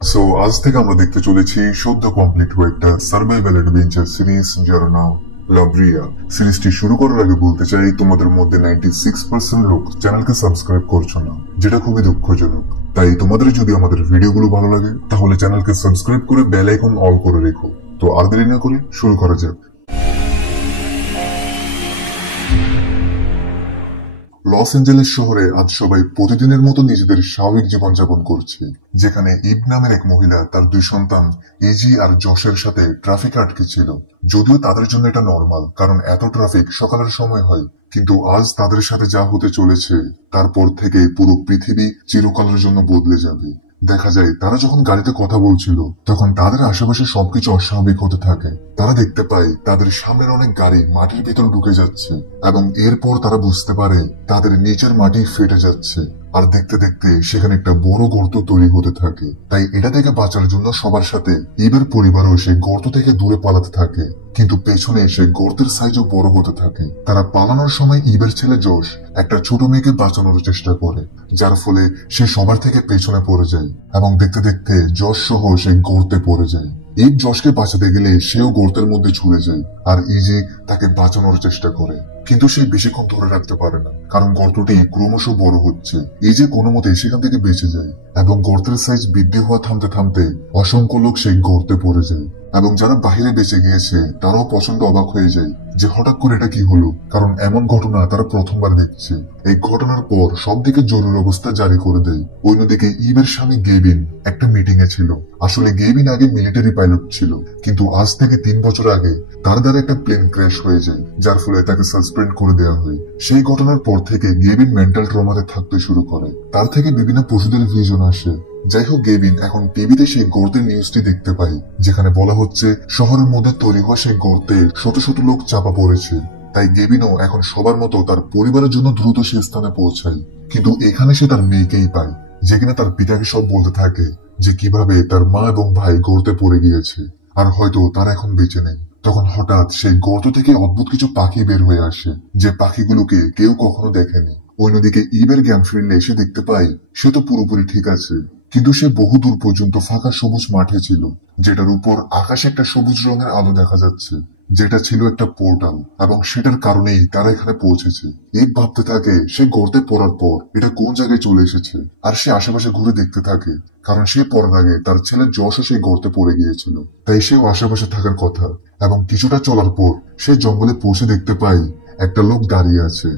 So আজ থেকে আমরা দেখতে চলেছি সদ্য কমপ্লিট হয়ে একটা সার্ভাইভাল অ্যাডভেঞ্চার সিরিজ যার নাম লাব্রিয়া। সিরিজটি শুরু করার আগে বলতে চাই, তোমাদের মধ্যে 96% লোক চ্যানেলকে সাবস্ক্রাইব করছো না, যেটা খুবই দুঃখজনক। তাই তোমাদের যদি আমাদের ভিডিওগুলো ভালো লাগে তাহলে চ্যানেলকে সাবস্ক্রাইব করে বেল আইকন অল করে রেখো। তো আর দেরি না করে শুরু করা যাক। লস অ্যাঞ্জেলেস শহরে আজ সবাই প্রতিদিনের মতো নিজেদের স্বাভাবিক জীবনযাপন করছে, যেখানে ইভ নামের এক মহিলা তার দুই সন্তান এজি আর যশের সাথে ট্রাফিক আটকে ছিল। যদিও তাদের জন্য এটা নর্মাল, কারণ এত ট্রাফিক সকালের সময় হয়, কিন্তু আজ তাদের সাথে যা হতে চলেছে তারপর থেকে পুরো পৃথিবী চিরকালের জন্য বদলে যাবে। দেখা যায় তারা যখন গাড়িতে কথা বলছিল তখন তাদের আশেপাশে সবকিছু অস্বাভাবিক হতে থাকে। তারা দেখতে পায় তাদের সামনের অনেক গাড়ি মাটির ভিতর ঢুকে যাচ্ছে এবং এরপর তারা বুঝতে পারে তাদের নিচের মাটি ফেটে যাচ্ছে। আর দেখতে দেখতে সেখানে একটা বড় গর্ত তৈরি হতে থাকে। তাই এটা থেকে বাঁচার জন্য সবার সাথে ইবের পরিবারও সেই গর্ত থেকে দূরে পালাতে থাকে, কিন্তু পেছনে সেই গর্তের সাইজও বড় হতে থাকে। তারা পালানোর সময় ইবের ছেলে জশ একটা ছোট মেয়েকে বাঁচানোর চেষ্টা করে, যার ফলে সে সবার থেকে পেছনে পড়ে যায় এবং দেখতে দেখতে জশ সহ সেই গর্তে পড়ে যায়। ইব জশকে বাঁচাতে গেলে সেও গর্তের মধ্যে ছুঁড়ে যায় আর ইজি তাকে বাঁচানোর চেষ্টা করে, কিন্তু সে বেশিক্ষণ ধরে রাখতে পারে না, কারণ গর্তটি ক্রমশ বড় হচ্ছে। ইজি কোনো মতে সেখান থেকে বেঁচে যায় এবং গর্তের সাইজ বৃদ্ধি হওয়া থামতে থামতে অসংখ্য লোক সেই গর্তে পড়ে যায় এবং যারা বাহিরে বেঁচে গিয়েছে তারাও প্রচন্ড অবাক হয়ে যায় যে হঠাৎ করে এটা কি হলো, কারণ এমন ঘটনা তারা প্রথমবার দেখছে। এই ঘটনার পর সব দিকে জরুরি অবস্থা জারি করে দেয়। অন্যদিকে ইবের স্বামী গেবিন একটা মিটিং এ ছিল। আসলে গেবিন আগে মিলিটারি পাইলট ছিল, কিন্তু আজ থেকে 3 বছর আগে তার দ্বারা একটা প্লেন ক্র্যাশ হয়ে যায়, যার ফলে তাকে সাসপেন্ড করে দেওয়া হয়। সেই ঘটনার পর থেকে গেবিন মেন্টাল ট্রমাতে থাকতে শুরু করে। তার থেকে বিভিন্ন পশুদের ভিশন আসে। যাই হোক, গেবিন এখন টিভিতে সেই গর্তের নিউজটি দেখতে পাই, যেখানে বলা হচ্ছে শহরের মধ্যে তৈরি হওয়া সেই গর্তে শত শত লোক চাপা পড়েছে। তাই গেবিনও এখন সবার মতো তার পরিবারের জন্য দ্রুত সে স্থানে পৌঁছায়। কিন্তু এখানে সে তার মেয়েকেই পায়, যে কিনা তার পিতাকে সব বলতে থাকে যে কিভাবে তার মা এবং ভাই গর্তে পড়ে গিয়েছে আর হয়তো তারা এখন বেঁচে নেই। তখন হঠাৎ সেই গর্ত থেকে অদ্ভুত কিছু পাখি বের হয়ে আসে, যে পাখিগুলোকে কেউ কখনো দেখেনি। অন্যদিকে ইবের জ্ঞান ফিরলে সে দেখতে পায় সে তো পুরোপুরি ঠিক আছে, কিন্তু সে বহু দূর পর্যন্ত ফাঁকা সবুজ মাঠে ছিল, যেটার উপর আকাশে একটা সবুজ রঙের আলো দেখা যাচ্ছে, যেটা ছিল একটা পোর্টাল, এবং সেটার কারণেই তারা এখানে পৌঁছেছে। এক ভাবতে থাকে সে গর্তে পড়ার পর এটা কোন জায়গায় চলে এসেছে, আর সে আশেপাশে ঘুরে দেখতে থাকে, কারণ সে পড়ার আগে তার ছেলে যশও সেই গর্তে পড়ে গিয়েছিল। তাই সেও আশেপাশে থাকার কথা। এবং কিছুটা চলার পর সে জঙ্গলে পৌঁছে দেখতে পায় একটা লোক দাঁড়িয়ে আছে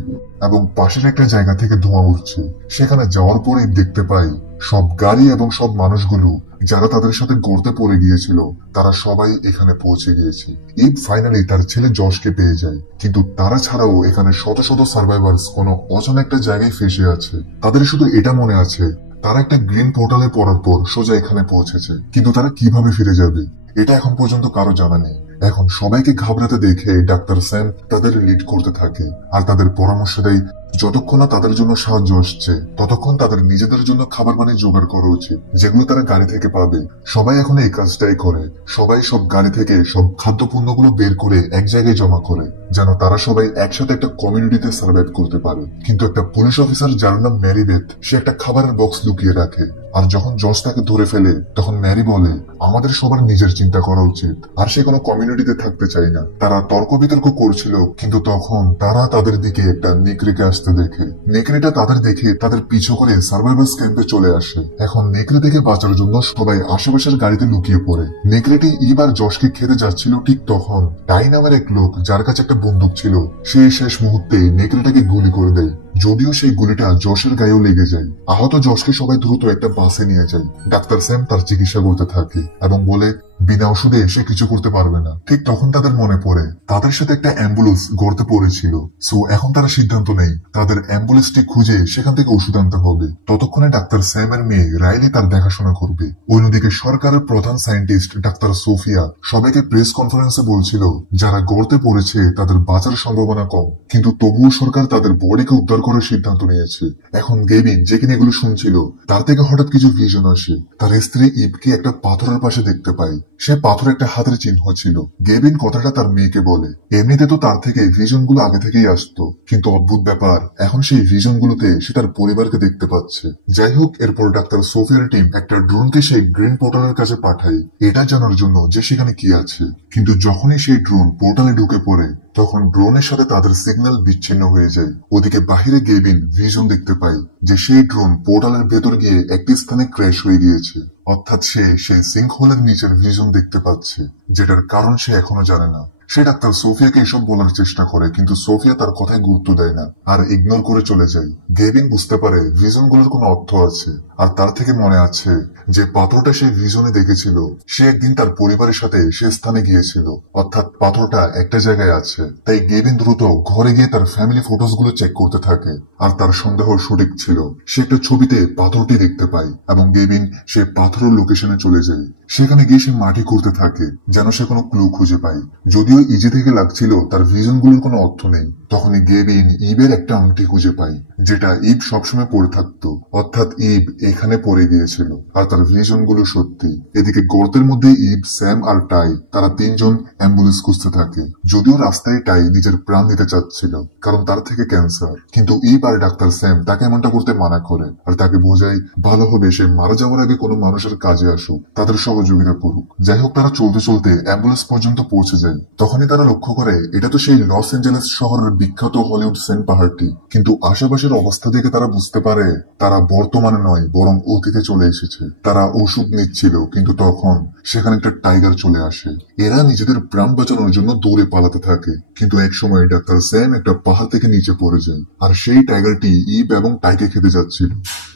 এবং পাশের একটা জায়গা থেকে ধোঁয়া উঠছে। সেখানে যাওয়ার পরে দেখতে পাই সব গাড়ি এবং সব মানুষগুলো যারা তাদের সাথে গর্তে পড়ে গিয়েছিল তারা সবাই এখানে পৌঁছে গিয়েছে। ইব ফাইনালি তার ছেলে যশকে পেয়ে যায়, কিন্তু তারা ছাড়াও এখানে শত শত সার্ভাইভার্স কোনো অজানা একটা জায়গায় ফেসে আছে। তাদের শুধু এটা মনে আছে তারা একটা গ্রিন পোর্টালে পড়ার পর সোজা এখানে পৌঁছেছে, কিন্তু তারা কিভাবে ফিরে যাবে এটা এখন পর্যন্ত কারো জানা নেই। এখন সবাইকে ঘাবড়াতে দেখে ডাক্তার স্যাম তাদের লিড করতে থাকে আর তাদের পরামর্শ দেয় যতক্ষণ না তাদের জন্য সাহায্য আসছে ততক্ষণ তাদের নিজেদের জন্য খাবার পানি জোগাড় করা উচিত, যেগুলো তারা গাড়ি থেকে পাবে। সবাই এখন এই কাজটাই করে। সবাই সব গাড়ি থেকে সব খাদ্য পণ্যগুলো বের করে এক জায়গায় জমা করে, যেন তারা সবাই একসাথে একটা কমিউনিটিতে সার্ভাইভ করতে পারে। কিন্তু একটা পুলিশ অফিসার যার নাম ম্যারি বেথ, সে একটা খাবারের বক্স লুকিয়ে রাখে, আর যখন জস তাকে ধরে ফেলে তখন ম্যারি বলে আমাদের সবার নিজের চিন্তা করা উচিত, আর সে কোনো কমিউনিটিতে থাকতে চায় না। তারা তর্ক বিতর্ক করছিল, কিন্তু তখন তারা তাদের দিকে একটা নেকড়েকে আসতে দেখে। নেকড়েটা তাদের দেখে তাদের পিছু করে সার্ভাইভার্স ক্যাম্পে চলে আসে। এখন নেকড়ে থেকে বাঁচার জন্য সবাই আশেপাশের গাড়িতে লুকিয়ে পড়ে। নেকড়েটি এবার যশকে খেতে যাচ্ছিল, ঠিক তখন টাই নামের এক লোক যার কাছে একটা বন্দুক ছিল সে শেষ মুহূর্তে নেকড়েটাকে গুলি করে দেয়। যদিও সেই গুলিটা যশের গায়েও লেগে যায়। আহত যশকে সবাই দ্রুত একটা বাসে নিয়ে যায়। ডাক্তার স্যাম তার চিকিৎসা করতে থাকে এবং বলে বিনা ওষুধে সে কিছু করতে পারবে না। ঠিক তখন তাদের মনে পড়ে তাদের সাথে একটা অ্যাম্বুলেন্স গর্তে পড়েছিল। সো এখন তারা সিদ্ধান্ত নেই তাদের অ্যাম্বুলেন্সটি খুঁজে সেখান থেকে ওষুধ আনতে হবে। ততক্ষণে ডাক্তার স্যামের মেয়ে রাইলি তার দেখাশোনা করবে। অন্যদিকে সরকারের প্রধান সায়েন্টিস্ট ডাক্তার সোফিয়া সবাইকে প্রেস কনফারেন্সে বলছিল যারা গর্তে পড়েছে তাদের বাঁচার সম্ভাবনা কম, কিন্তু তবুও সরকার তাদের বডিকে উদ্ধার করার সিদ্ধান্ত নিয়েছে। এখন গেবিন যে কিনা এগুলো শুনছিল, তার থেকে হঠাৎ কিছু ভিশন আসে। তার স্ত্রী ইভকে একটা পাথরের পাশে দেখতে পায়। সে পাথরে একটা হাতের চিহ্ন ছিল। গেবিন কথাটা তার মেয়েকে বলে। এমনিতে তো তার থেকে ভিশন গুলো আগে থেকেই আসতো, কিন্তু অদ্ভুত ব্যাপার, এখন সেই ভিশন গুলোতে সে তার পরিবারকে দেখতে পাচ্ছে। যাই হোক, এরপর ডাক্তার সোফিয়ার টিম একটা ড্রোনকে সেই গ্রিন পোর্টালের কাছে পাঠায়, এটা জানার জন্য যে সেখানে কি আছে। কিন্তু যখনই সেই ড্রোন পোর্টালে ঢুকে পড়ে, তখন ড্রোনের সাথে তাদের সিগন্যাল বিচ্ছিন্ন হয়ে যায়। ওদিকে বাহিরে গেবিন ভিশন দেখতে পায় যে সেই ড্রোন পোর্টালের ভেতর গিয়ে একটি স্থানে ক্র্যাশ হয়ে গিয়েছে। অর্থাৎ সে সেই সিঙ্কহোলের নিচের ভিশন দেখতে পাচ্ছে, যেটার কারণ সে এখনো জানে না। সে ডাক্তার সোফিয়াকে এসব বলার চেষ্টা করে, কিন্তু সোফিয়া তার কথায় গুরুত্ব দেয় না আর ইগনোর করে চলে যায়। গেবিন বুঝতে পারে ভিশন গুলোর কোনো অর্থ আছে, আর তার থেকে মনে আছে যে পাথরটা সে ভিশনে দেখেছিল, সে একদিন তার পরিবারের সাথে সে স্থানে গিয়েছিল, অর্থাৎ পাথরটা একটা জায়গায় আছে। তাই গেবিন দ্রুত ঘরে গিয়ে তার ফ্যামিলি ফটোস গুলো চেক করতে থাকে, আর তার সন্দেহ সঠিক ছিল। সে একটা ছবিতে পাথরটি দেখতে পায় এবং গেবিন সে পাথরের লোকেশনে চলে যায়। সেখানে গিয়ে সে মাটি করতে থাকে যেন সে কোনো ক্লু খুঁজে পায়। যদিও ইজি থেকে লাগছিল তার ভিশন গুলোর কোনো অর্থ নেই, তখনই গেবিন ইবের একটা আংটি খুঁজে পায়, যেটা ইব সবসময় পরে থাকতো। অর্থাৎ ইব এখানে পড়ে গিয়েছিল, আর তার ভিশন গুলো সত্যি। এদিকে গর্তের মধ্যে ইব, স্যাম আর টাই, তারা তিনজন অ্যাম্বুলেন্স খুঁজতে থাকে। যদিও রাস্তায় টাই নিজের প্রাণ দিতে চাচ্ছিল, কারণ তার থেকে ক্যান্সার, কিন্তু ইব আর ডাক্তার স্যাম তাকে এমনটা করতে মানা করে, আর তাকে বোঝায় ভালো হবে সে মারা যাওয়ার আগে কোনো মানুষের কাজে আসুক, তাদের সহযোগিতা করুক। যাই হোক, তারা চলতে চলতে অ্যাম্বুলেন্স পর্যন্ত পৌঁছে যায়। তখনই তারা লক্ষ্য করে এটা তো সেই লস অ্যাঞ্জেলেস শহরের বিখ্যাত হলিউড সেন্ট পাহাড়টি, কিন্তু আশেপাশের অবস্থা দেখে তারা বুঝতে পারে তারা বর্তমানে নয় বরং অতীতে চলে এসেছে। তারা ওষুধ নিচ্ছিল, কিন্তু তখন সেখানে একটা টাইগার চলে আসে। এরা নিজেদের প্রাণ বাঁচানোর জন্য দৌড়ে পালাতে থাকে, কিন্তু এক সময় ডাক্তার স্যাম একটা পাহাড় থেকে নিচে পড়ে যায়, আর সেই টাইগারটি ইব এবং টাইকে খেতে যাচ্ছিল।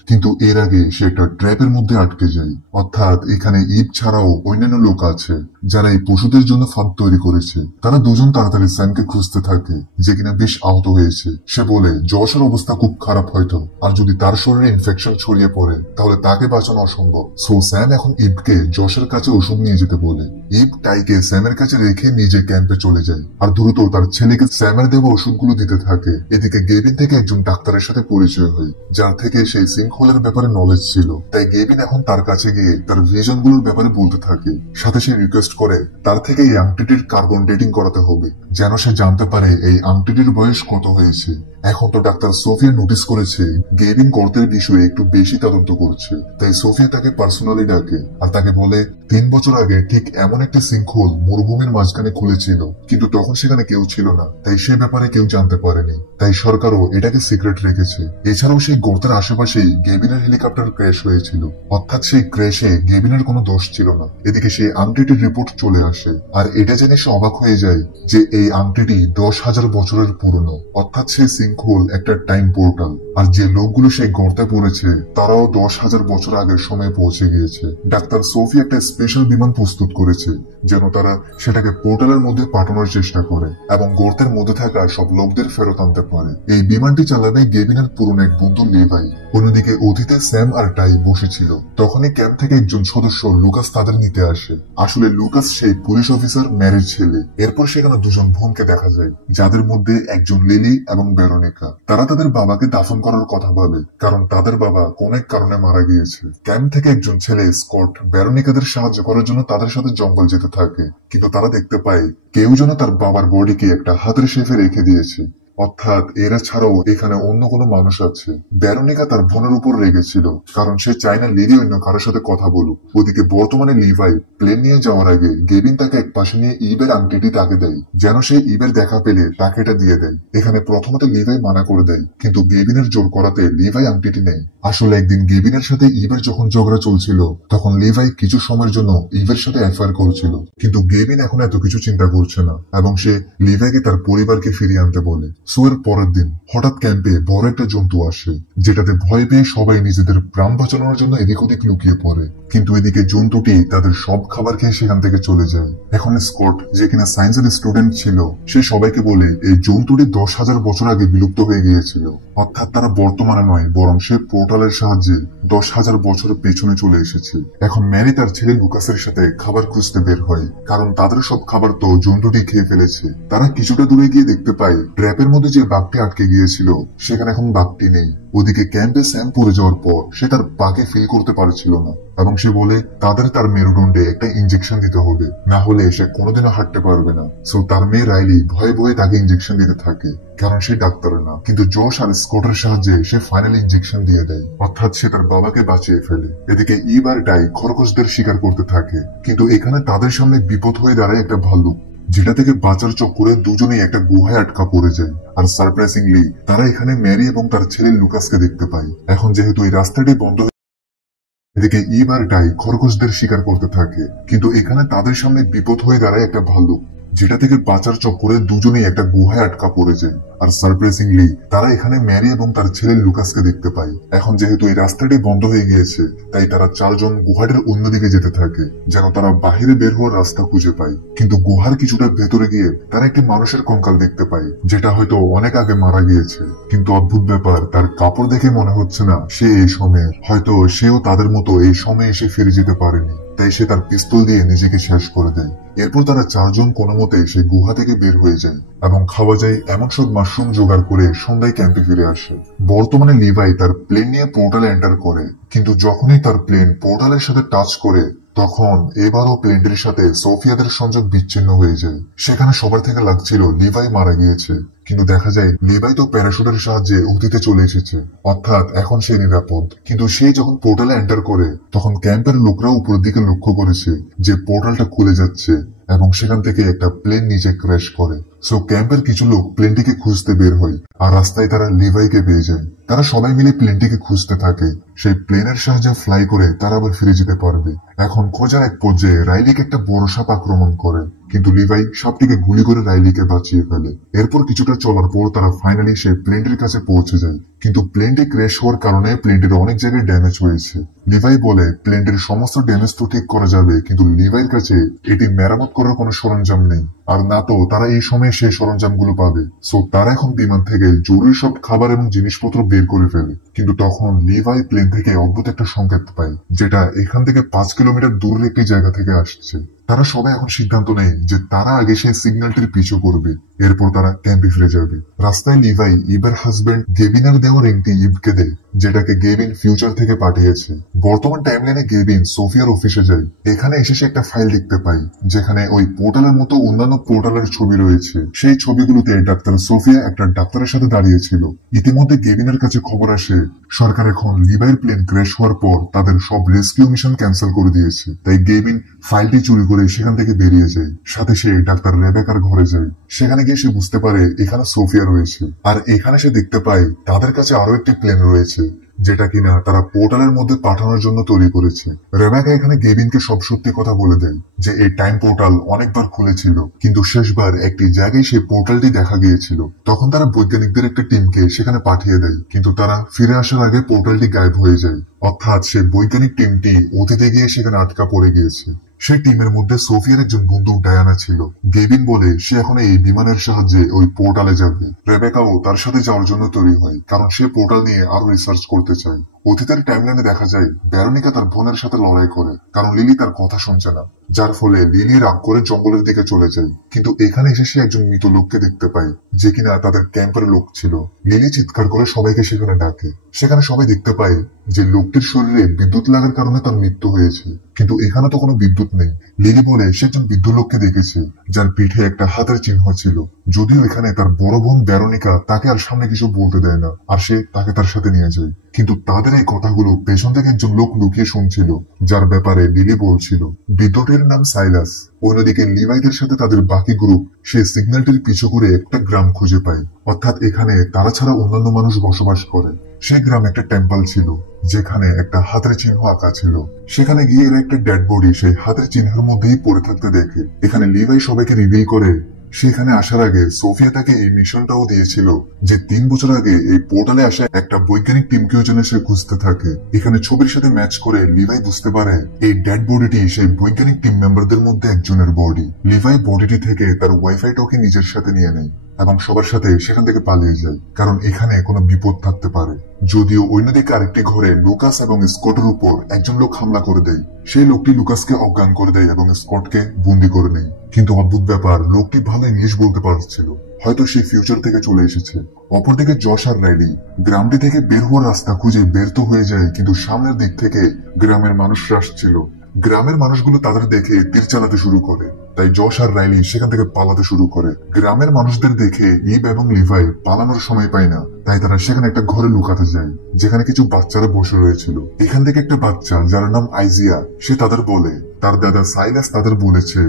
কিন্তু এর আগে সে একটা ট্র্যাপের মধ্যে আটকে যায়। অর্থাৎ এখানে ইব ছাড়াও অন্যান্য লোক আছে যারা এই পশুদের জন্য ফাঁদ তৈরি করেছে। তারা দুজন তাড়াতাড়ি স্যামকে খুঁজতে থাকে, যে কিনা বেশ আহত হয়েছে। সে বলে জশের অবস্থা খুব খারাপ হয়তো, আর যদি তার শরীরে ইনফেকশন ছড়িয়ে পড়ে তাহলে তাকে বাঁচানো অসম্ভব। সো স্যাম এখন ইবকে জশের কাছে ওষুধ নিয়ে যেতে বলে। ইব টাইকে স্যামের কাছে রেখে নিজে ক্যাম্পে চলে যায়, আর দ্রুত তার ছেলেকে স্যামের দেওয়া ওষুধগুলো দিতে থাকে। এদিকে গেবিন থেকে একজন ডাক্তারের সাথে পরিচয় হয়, যার থেকে সেই সিঙ্কহোলের ব্যাপারে নলেজ ছিল। তাই গেবিন এখন তার কাছে গিয়ে তার ভিশন গুলোর ব্যাপারে বলতে থাকে। সাথে সে রিকোয়েস্ট করে তার থেকে এই আংটিটির কার্বন ডেটিং করাতে হবে, যেন সে জানতে পারে এই আংটিটির বয়স কত হয়েছে। এখন তো ডাক্তার সোফিয়া নোটিস করেছে গেবিন গর্তের বিষয়ে একটু বেশি তদন্ত করছে, তাই সোফিয়া তাকে পার্সোনালি ডাকে আর তাকে বলে 3 বছর আগে ঠিক এমন একটা সিঙ্কহোল মরুভূমির মাঝখানে খুলেছিল, কিন্তু তখন সেখানে কেউ ছিল না, তাই সে ব্যাপারে কেউ জানতে পারেনি। তাই সরকারও এটাকে সিক্রেট রেখেছে। এছাড়াও সেই গর্তের আশেপাশেই গেবিনের হেলিকপ্টার ক্র্যাশ হয়েছিল, অর্থাৎ সেই ক্র্যাশে গেবিনের কোনো দোষ ছিল না। এদিকে সেই আংটিটির রিপোর্ট চলে আসে, আর এটা জেনে সে অবাক হয়ে যায় যে এই আংটিটি 10,000 বছরের পুরনো। অর্থাৎ সেই সিঙ্কহোল একটা টাইম পোর্টাল, আর যে লোকগুলো সেই গর্তে পড়েছে তারাও 10,000 বছর আগের সময় পৌঁছে গিয়েছে। ডাক্তার সোফি একটা স্পেশাল বিমান প্রস্তুত করেছে যেন তারা সেটাকে পোর্টালের মধ্যে পাঠানোর চেষ্টা করে এবং গর্তের মধ্যে থাকা সব লোকদের ফেরত আনতে পারে। এই বিমানটি চালাবে গেবিনের পুরনো এক বন্ধু লেভাই। অন্যদিকে অতীতে স্যাম আর টাই বসেছিল। তখনই ক্যাম্প থেকে একজন সদস্য লুকাস তাদের নিতে আসে। আসলে লুকাস সেই পুলিশ অফিসার ম্যারির ছেলে। এরপর সেখানে দুজন বোনকে দেখা যায়, যাদের মধ্যে একজন লিলি এবং ভেরোনিকা। তারা তাদের বাবাকে দাফন করার কথা ভাবে, কারণ তাদের বাবা কোন এক কারণে মারা গিয়েছে। ক্যাম্প থেকে একজন ছেলে স্কট ভেরোনিকাদের সাহায্য করার জন্য তাদের সাথে জঙ্গল যেতে থাকে, কিন্তু তারা দেখতে পায় কেউ যেন তার বাবার বডিকে একটা হাতের শেফে রেখে দিয়েছে। অর্থাৎ এরা ছাড়াও এখানে অন্য কোনো মানুষ আছে। ভেরোনিকা তার বোনের উপর রেগেছিল, কারণ সে চায় না লিলি অন্য কারোর সাথে কথা বলুক। ওদিকে বর্তমানে লিভাই প্লেন নিয়ে যাওয়ার আগে গেবিন তাকে এক পাশে নিয়ে ইবের আংটিটি তাকে দেয়, যেন সে ইবের দেখা পেলে তাকে এটা দিয়ে দেয়। এখানে প্রথমত লিভাই মানা করে দেয়, কিন্তু গেবিনের জোর করাতে লিভাই আংটিটি নেয়। আসলে একদিন গেবিনের সাথে ইবের যখন ঝগড়া চলছিল, তখন লিভাই কিছু সময়ের জন্য ইবের সাথে অ্যাফেয়ার করছিল, কিন্তু গেবিন এখন এত কিছু চিন্তা করছে না এবং সে লিভাইকে তার পরিবারকে ফিরিয়ে আনতে বলে। সোয়ের পরের দিন হঠাৎ ক্যাম্পে বড় একটা জন্তু আসে, যেটাতে ভয় পেয়ে সবাই নিজেদের প্রাণ বাঁচানোর জন্য এদিক ওদিক লুকিয়ে পড়ে। কিন্তু এদিকে জন্তুটি তাদের সব খাবার খেয়ে সেখান থেকে চলে যায়। এখন স্কট, যে কিনা সায়েন্সের স্টুডেন্ট ছিল, সে সবাইকে বলে এই জন্তুটি 10,000 বছর আগে বিলুপ্ত হয়ে গিয়েছিল। অর্থাৎ তারা বর্তমানে নয় বরং সে পোর্টালের সাহায্যে 10,000 বছরের পেছনে চলে এসেছে। এখন ম্যারি তার ছেলে লুকাসের সাথে খাবার খুঁজতে বের হয়, কারণ তাদের সব খাবার তো জন্তুটি খেয়ে ফেলেছে। তারা কিছুটা দূরে গিয়ে দেখতে পায় ট্র্যাপের মধ্যে যে বাঘটি আটকে গিয়েছিল সেখানে এখন বাঘটি নেই। ওদিকে ক্যাম্পে স্যাম পড়ে যাওয়ার পর সে তার পাকে ফিল করতে পারছিল না এবং সে বলে তার মেরুদণ্ডে একটা ইনজেকশন দিতে হবে, না হলে সে কোনোদিনও হাঁটতে পারবে না। সো তার মেয়ে রাইলি ভয়ে ভয়ে তাকে ইনজেকশন দিতে থাকে, কারণ সে ডাক্তার না। কিন্তু জশ আর স্কটের সাহায্যে সে ফাইনালি ইনজেকশন দিয়ে দেয়, অর্থাৎ সে তার বাবাকে বাঁচিয়ে ফেলে। এদিকে ইভ আর টাই খরগোশদের শিকার করতে থাকে, কিন্তু এখানে তাদের সামনে বিপদ হয়ে দাঁড়ায় একটা ভাল্লুক, যেটা থেকে বাঁচার চক্করে দুজনেই একটা গুহায় আটকা পড়ে যায়। আর সারপ্রাইজিংলি তারা এখানে ম্যারি এবং তার ছেলে লুকাসকে দেখতে পায়। এখন যেহেতু এই রাস্তাটি বন্ধ, এদিকে ইভ আর টাই খরগোশদের শিকার করতে থাকে, কিন্তু এখানে তাদের সামনে বিপদ হয়ে দাঁড়ায় একটা ভাল্লুক, যেটা থেকে বাঁচার চক্করে দুজনেই একটা গুহায় আটকা পড়ে যায়। আর সারপ্রাইজিংলি তারা এখানে ম্যারি এবং তার ছেলে লুকাসকে দেখতে পায়। এখন যেহেতু এই রাস্তাটি বন্ধ হয়ে গিয়েছে, তাই তারা চারজন গুহাটির অন্যদিকে যেতে থাকে, যেন তারা বাহিরে বের হওয়ার রাস্তা খুঁজে পায়। কিন্তু গুহার কিছুটা ভেতরে গিয়ে তারা একটি মানুষের কঙ্কাল দেখতে পায়, যেটা হয়তো অনেক আগে মারা গিয়েছে। কিন্তু অদ্ভুত ব্যাপার, তার কাপড় দেখে মনে হচ্ছে না সে এই সময়ের, হয়তো সেও তাদের মতো এই সময়ে এসে ফিরে যেতে পারেনি, তাই সে তার পিস্তল দিয়ে নিজেকে শেষ করে দেয়। এরপর তারা চারজন কোনো মতে সেই গুহা থেকে বের হয়ে যায় এবং খাওয়া যায় এমন সব মাশরুম জোগাড় করে সন্ধ্যায় ক্যাম্পে ফিরে আসে। বর্তমানে লিভাই তার প্লেন নিয়ে পোর্টালে এন্টার করে, কিন্তু যখনই তার প্লেন পোর্টালের সাথে টাচ করে, তখন এবারও প্লেনটির সাথে সোফিয়াদের সংযোগ বিচ্ছিন্ন হয়ে যায়। সেখানে সবার থেকে লাগছিল লিভাই মারা গিয়েছে, কিন্তু দেখা যায় লিভাই তো প্যারাশুটের সাহায্যে অতীতে চলে এসেছে, অর্থাৎ এখন সে নিরাপদ। কিন্তু সে যখন পোর্টালে এন্টার করে, তখন ক্যাম্পের লোকরা উপরের দিকে লক্ষ্য করেছে যে পোর্টালটা খুলে যাচ্ছে এবং সেখান থেকে একটা প্লেন নিচে ক্র্যাশ করে। সো ক্যাম্পের কিছু লোক প্লেনটিকে খুঁজতে বের হয়, আর রাস্তায় তারা লিভাইকে পেয়ে যায়। তারা সবাই মিলে প্লেনটিকে খুঁজতে থাকে। সেই প্লেনের সাহায্যে ফ্লাই করে তারা আবার ফিরে যেতে পারবে। এখন খোঁজার এক পর্যায়ে রাইলিকে একটা বড় সাপ আক্রমণ করে, কিন্তু লিভাই সাপটিকে গুলি করে রাইলিকে বাঁচিয়ে ফেলে। এরপর কিছুটা চলার পর তারা ফাইনালি সেই প্লেনটির কাছে পৌঁছে যায়, কিন্তু প্লেনটি ক্র্যাশ হওয়ার কারণে প্লেনটির অনেক জায়গায় ড্যামেজ হয়েছে। লিভাই বলে প্লেনটির সমস্ত ড্যামেজ তো ঠিক করা যাবে, কিন্তু লিভাইয়ের কাছে এটি মেরামত করার কোনো সরঞ্জাম নেই, আর না তো তারা এই সময়ে সেই সরঞ্জামগুলো পাবে। সো তারা এখন বিমান থেকে জরুরি সব খাবার এবং জিনিসপত্র বের করে ফেলে। কিন্তু তখন লিভাই প্লেন থেকে অদ্ভুত একটা সংকেত পায়, যেটা এখান থেকে 5 কিলোমিটার দূরের একটি জায়গা থেকে আসছে। তারা সবাই এখন সিদ্ধান্ত নেয় যে তারা আগে সেই সিগন্যালটির পিছু করবে, এরপর তারা ক্যাম্পে ফিরে যাবে। রাস্তায় লিভাই ইবের হাজবেন্ড গেভিনার দেওয়া রিংটি ইবকে দেয়, যেটাকে গেভিন ফিউচার থেকে পাঠিয়েছে। বর্তমান টাইমলাইনে গেভিন সোফিয়ার অফিসে যায়। এখানে এসে সে একটা ফাইল দেখতে পায়, যেখানে ওই পোর্টালের মতো অন্যান্য পোর্টালের ছবি রয়েছে। সেই ছবিগুলোতে ডাক্তার সোফিয়া একটা ডাক্তারের সাথে দাঁড়িয়েছিল। ইতিমধ্যে গেভিনের কাছে খবর আসে সরকার এখন লিভাইয়ের প্লেন ক্র্যাশ হওয়ার পর তাদের সব রেস্কিউ মিশন ক্যান্সেল করে দিয়েছে। তাই গেভিন ফাইলটি চুরি করে সেখান থেকে বেরিয়ে যায়। সাথে সে ডাক্তার রেবেকার ঘরে যায়। সেখানে গিয়ে সে বুঝতে পারে এখানে সোফিয়া রয়েছে, আর এখানে সে দেখতে পায় তাদের কাছে আরো একটি প্লেন রয়েছে, যেটা কিনা তারা পোর্টালের মধ্যে পাঠানোর জন্য তৈরি করেছে। রেবেকা এখানে গেভিনকে সব সত্যি কথা বলে দেয় যে এই টাইম পোর্টাল অনেকবার খুলেছিল, কিন্তু শেষবার একটি জায়গায় সেই পোর্টালটি দেখা গিয়েছিল। তখন তারা বৈজ্ঞানিকদের একটা টিমকে সেখানে পাঠিয়ে দেয়, কিন্তু তারা ফিরে আসার আগে পোর্টালটি গায়েব হয়ে যায়, অর্থাৎ সেই বৈজ্ঞানিক টিমটি অতীতে গিয়ে সেখানে আটকা পড়ে গিয়েছে। সেই টিমের মধ্যে সোফিয়ার একজন বন্ধু ডায়ানা ছিল। গেভিন বলে সে এখন এই বিমানের সাহায্যে ওই পোর্টালে যাবে। রেবেকাও তার সাথে যাওয়ার জন্য তৈরি হয়, কারণ সে পোর্টাল নিয়ে আরো রিসার্চ করতে চায়। অতীতের টাইমলাইনে দেখা যায় ভেরোনিকা তার বোনের সাথে লড়াই করে, কারণ লিলি তার কথা শুনছে না, যার ফলে লিলি রাগ করে জঙ্গলের দিকে চলে যায়। কিন্তু এখানে এসে সে একজন মৃত লোককে দেখতে পায়, যে কিনা তাদের ক্যাম্পের লোক ছিল। লিলি চিৎকার করে সবাইকে সেখানে ডাকে। সেখানে সবাই দেখতে পায় যে লোকটির শরীরে বিদ্যুৎ লাগার কারণে তার মৃত্যু হয়েছে, কিন্তু এখানে তো কোনো বিদ্যুৎ নেই। লিলি বলে সে একজন বৃদ্ধ লোককে দেখেছে, যার পিঠে একটা হাতের চিহ্ন ছিল। যদিও এখানে তার বড় বোন ভেরোনিকা তাকে আর সামনে কিছু বলতে দেয় না, আর সে তাকে তার সাথে নিয়ে যায়। কিন্তু তাদের এই কথাগুলো পেছন থেকে একজন লোক লুকিয়ে শুনছিল, যার ব্যাপারে লিলি বলছিল। বৃদ্ধটির নাম সাইলাস। অন্যদিকে লিভাইদের সাথে তাদের বাকি গ্রুপ সেই সিগন্যালটির পিছু করে একটা গ্রাম খুঁজে পায়, অর্থাৎ এখানে তারা ছাড়া অন্যান্য মানুষ বসবাস করে। সেই গ্রামে একটা টেম্পল ছিল, যেখানে একটা হাতের চিহ্ন আঁকা ছিল। সেখানে গিয়ে এরা একটা ডেড বডি সেই হাতের চিহ্নের মধ্যেই পড়ে থাকতে দেখে। এখানে লিভাই সবাইকে রিভিল করে সেখানে আসার আগে সোফিয়া তাকে এই মিশনটাও দিয়েছিল, যে 3 বছর আগে এই পোর্টালে আসা একটা বৈজ্ঞানিক টিমকেও যেন সে খুঁজতে থাকে। এখানে ছবির সাথে ম্যাচ করে লিভাই বুঝতে পারে এই ডেড বডিটি সেই বৈজ্ঞানিক টিম মেম্বারদের মধ্যে একজনের বডি। লিভাই বডিটি থেকে তার ওয়াইফাই টোকেন নিজের সাথে নিয়ে নেয়। এবং সবার সাথে সেখান থেকে পালিয়ে যায়, কারণ এখানে কোনো বিপদ থাকতে পারে। যদিও অন্যদিকে আরেকটি ঘরে লুকাস এবং স্কটের উপর একজন লোক হামলা করে দেয়। সেই লোকটি লুকাসকে অজ্ঞান করে দেয় এবং স্কটকে বন্দি করে নেয়। কিন্তু অদ্ভুত ব্যাপার, লোকটি ভালো ইংলিশ বলতে পারছিল, হয়তো সে ফিউচার থেকে চলে এসেছে। অপরদিকে জশ আর রাইলি গ্রামটি থেকে বের হওয়ার রাস্তা খুঁজে ব্যর্থ হয়ে যায়, কিন্তু সামনের দিক থেকে গ্রামের মানুষরা আসছিল। গ্রামের মানুষগুলো তাদের দেখে তীর চালাতে শুরু করে, তাই জশ আর রাইলি সেখান থেকে পালাতে শুরু করে। গ্রামের মানুষদের দেখে ইভ এবং লিভাই পালানোর সময় পায় না, তাই তারা সেখানে একটা ঘরে লুকাতে যায়, যেখানে কিছু বাচ্চারা বসে রয়েছিল। এখান থেকে একটা বাচ্চা যার নাম আইজিয়া, সে তাদের বলে তার দাদা সাইলাস তাদের বলেছে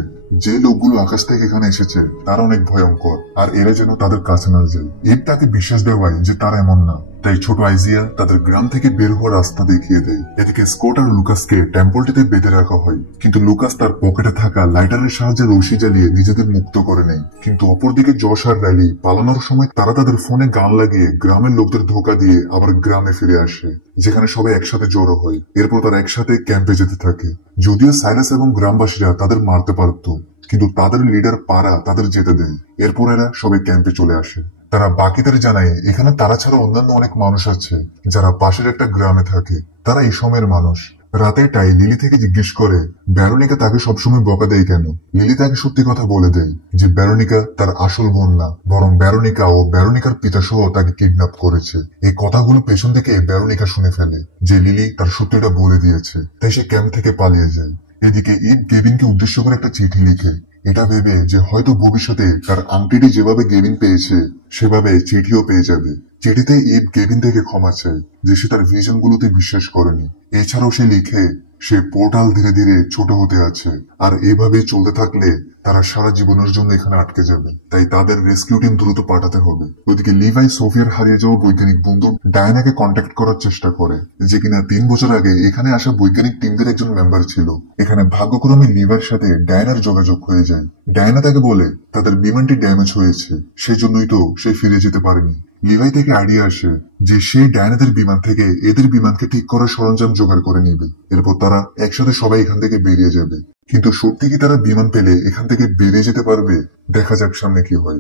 যে লোকগুলো আকাশ থেকে এখানে এসেছে তারা অনেক ভয়ঙ্কর, আর এরা যেন তাদের কাছে না যায়। ইভ তাকে বিশ্বাস দেওয়ায় যে তারা এমন না, তাই ছোট আইজিয়া তাদের গ্রাম থেকে বের হওয়ার রাস্তা দেখিয়ে দেয়। এদিকে স্কট আর লুকাসকে টেম্পলটিতে বেঁধে রাখা হয়, কিন্তু লুকাস তার পকেটে থাকা লাইটারের সাহায্যে রশি জ্বালিয়ে নিজেদের মুক্ত করে নেয়। কিন্তু অপরদিকে জশ আর র্যালি পালানোর সময় তারা তাদের ফোনে গান লাগিয়ে গ্রামের লোকদের ধোকা দিয়ে আবার গ্রামে ফিরে আসে, যেখানে সবাই একসাথে জড়ো হয়। এরপর তারা একসাথে ক্যাম্পে যেতে থাকে। যদিও সাইলাস এবং গ্রামবাসীরা তাদের মারতে পারত, কিন্তু তাদের লিডার পারা তাদের যেতে দেয়। এরপর এরা সবাই ক্যাম্পে চলে আসে। তারা বাকিদের জানায় এখানে তারা ছাড়া অন্যান্য অনেক মানুষ আছে যারা পাশের একটা গ্রামে থাকে, তারা এই সময়ের মানুষ। রাতে টাই লিলি থেকে জিজ্ঞেস করে ব্যারোনিকা তাকে সবসময় বকা দেয় কেন। লিলি তাকে সত্যি কথা বলে দেয় যে ব্যারোনিকা তার আসল বোন না, বরং ব্যারোনিকা ও ব্যারোনিকার পিতা সহ তাকে কিডন্যাপ করেছে। এই কথাগুলো পেছন থেকে ব্যারোনিকা শুনে ফেলে যে লিলি তার সত্যিটা বলে দিয়েছে, তাই সে ক্যাম্প থেকে পালিয়ে যায়। এদিকে ইভ গেভিনকে উদ্দেশ্য করে একটা চিঠি লিখে, এটা ভেবে যে হয়তো ভবিষ্যতে তার আংটিটি যেভাবে গেভিন পেয়েছে সেভাবে চিঠিও পেয়ে যাবে। চিঠিতে ইভ গেভিন থেকে ক্ষমা চায় যে সে তার ভিশনগুলোতে বিশ্বাস করেনি। এছাড়াও সে লিখে সে পোর্টাল ধীরে ধীরে ছোট হতে আছে, আর এভাবে চলতে থাকলে তারা সারা জীবনের জন্য এখানে আটকে যাবে, তাই তাদের রেস্কিউ টিম দ্রুত পাঠাতে হবে। ওইদিকে লিভাই সোফিয়ার হারিয়ে যাওয়া বৈজ্ঞানিক বন্ধু ডায়ানাকে কন্ট্যাক্ট করার চেষ্টা করে, যে কিনা 3 বছর আগে এখানে আসা বৈজ্ঞানিক টিমদের একজন মেম্বার ছিল। এখানে ভাগ্যক্রমে লিভার সাথে ডায়ানার যোগাযোগ হয়ে যায়। ডায়ানা তাকে বলে তাদের বিমানটি ড্যামেজ হয়েছে, সেজন্যই তো সে ফিরে যেতে পারেনি। লিভাই থেকে আইডিয়া আসে যে সে ডায়ানাদের বিমান থেকে এদের বিমানকে ঠিক করার সরঞ্জাম জোগাড় করে নিবে। এরপর তারা একসাথে সবাই এখান থেকে বেরিয়ে যাবে। কিন্তু সত্যি কি তারা বিমান পেলে এখান থেকে বেরিয়ে যেতে পারবে? দেখা যাক সামনে কি হয়।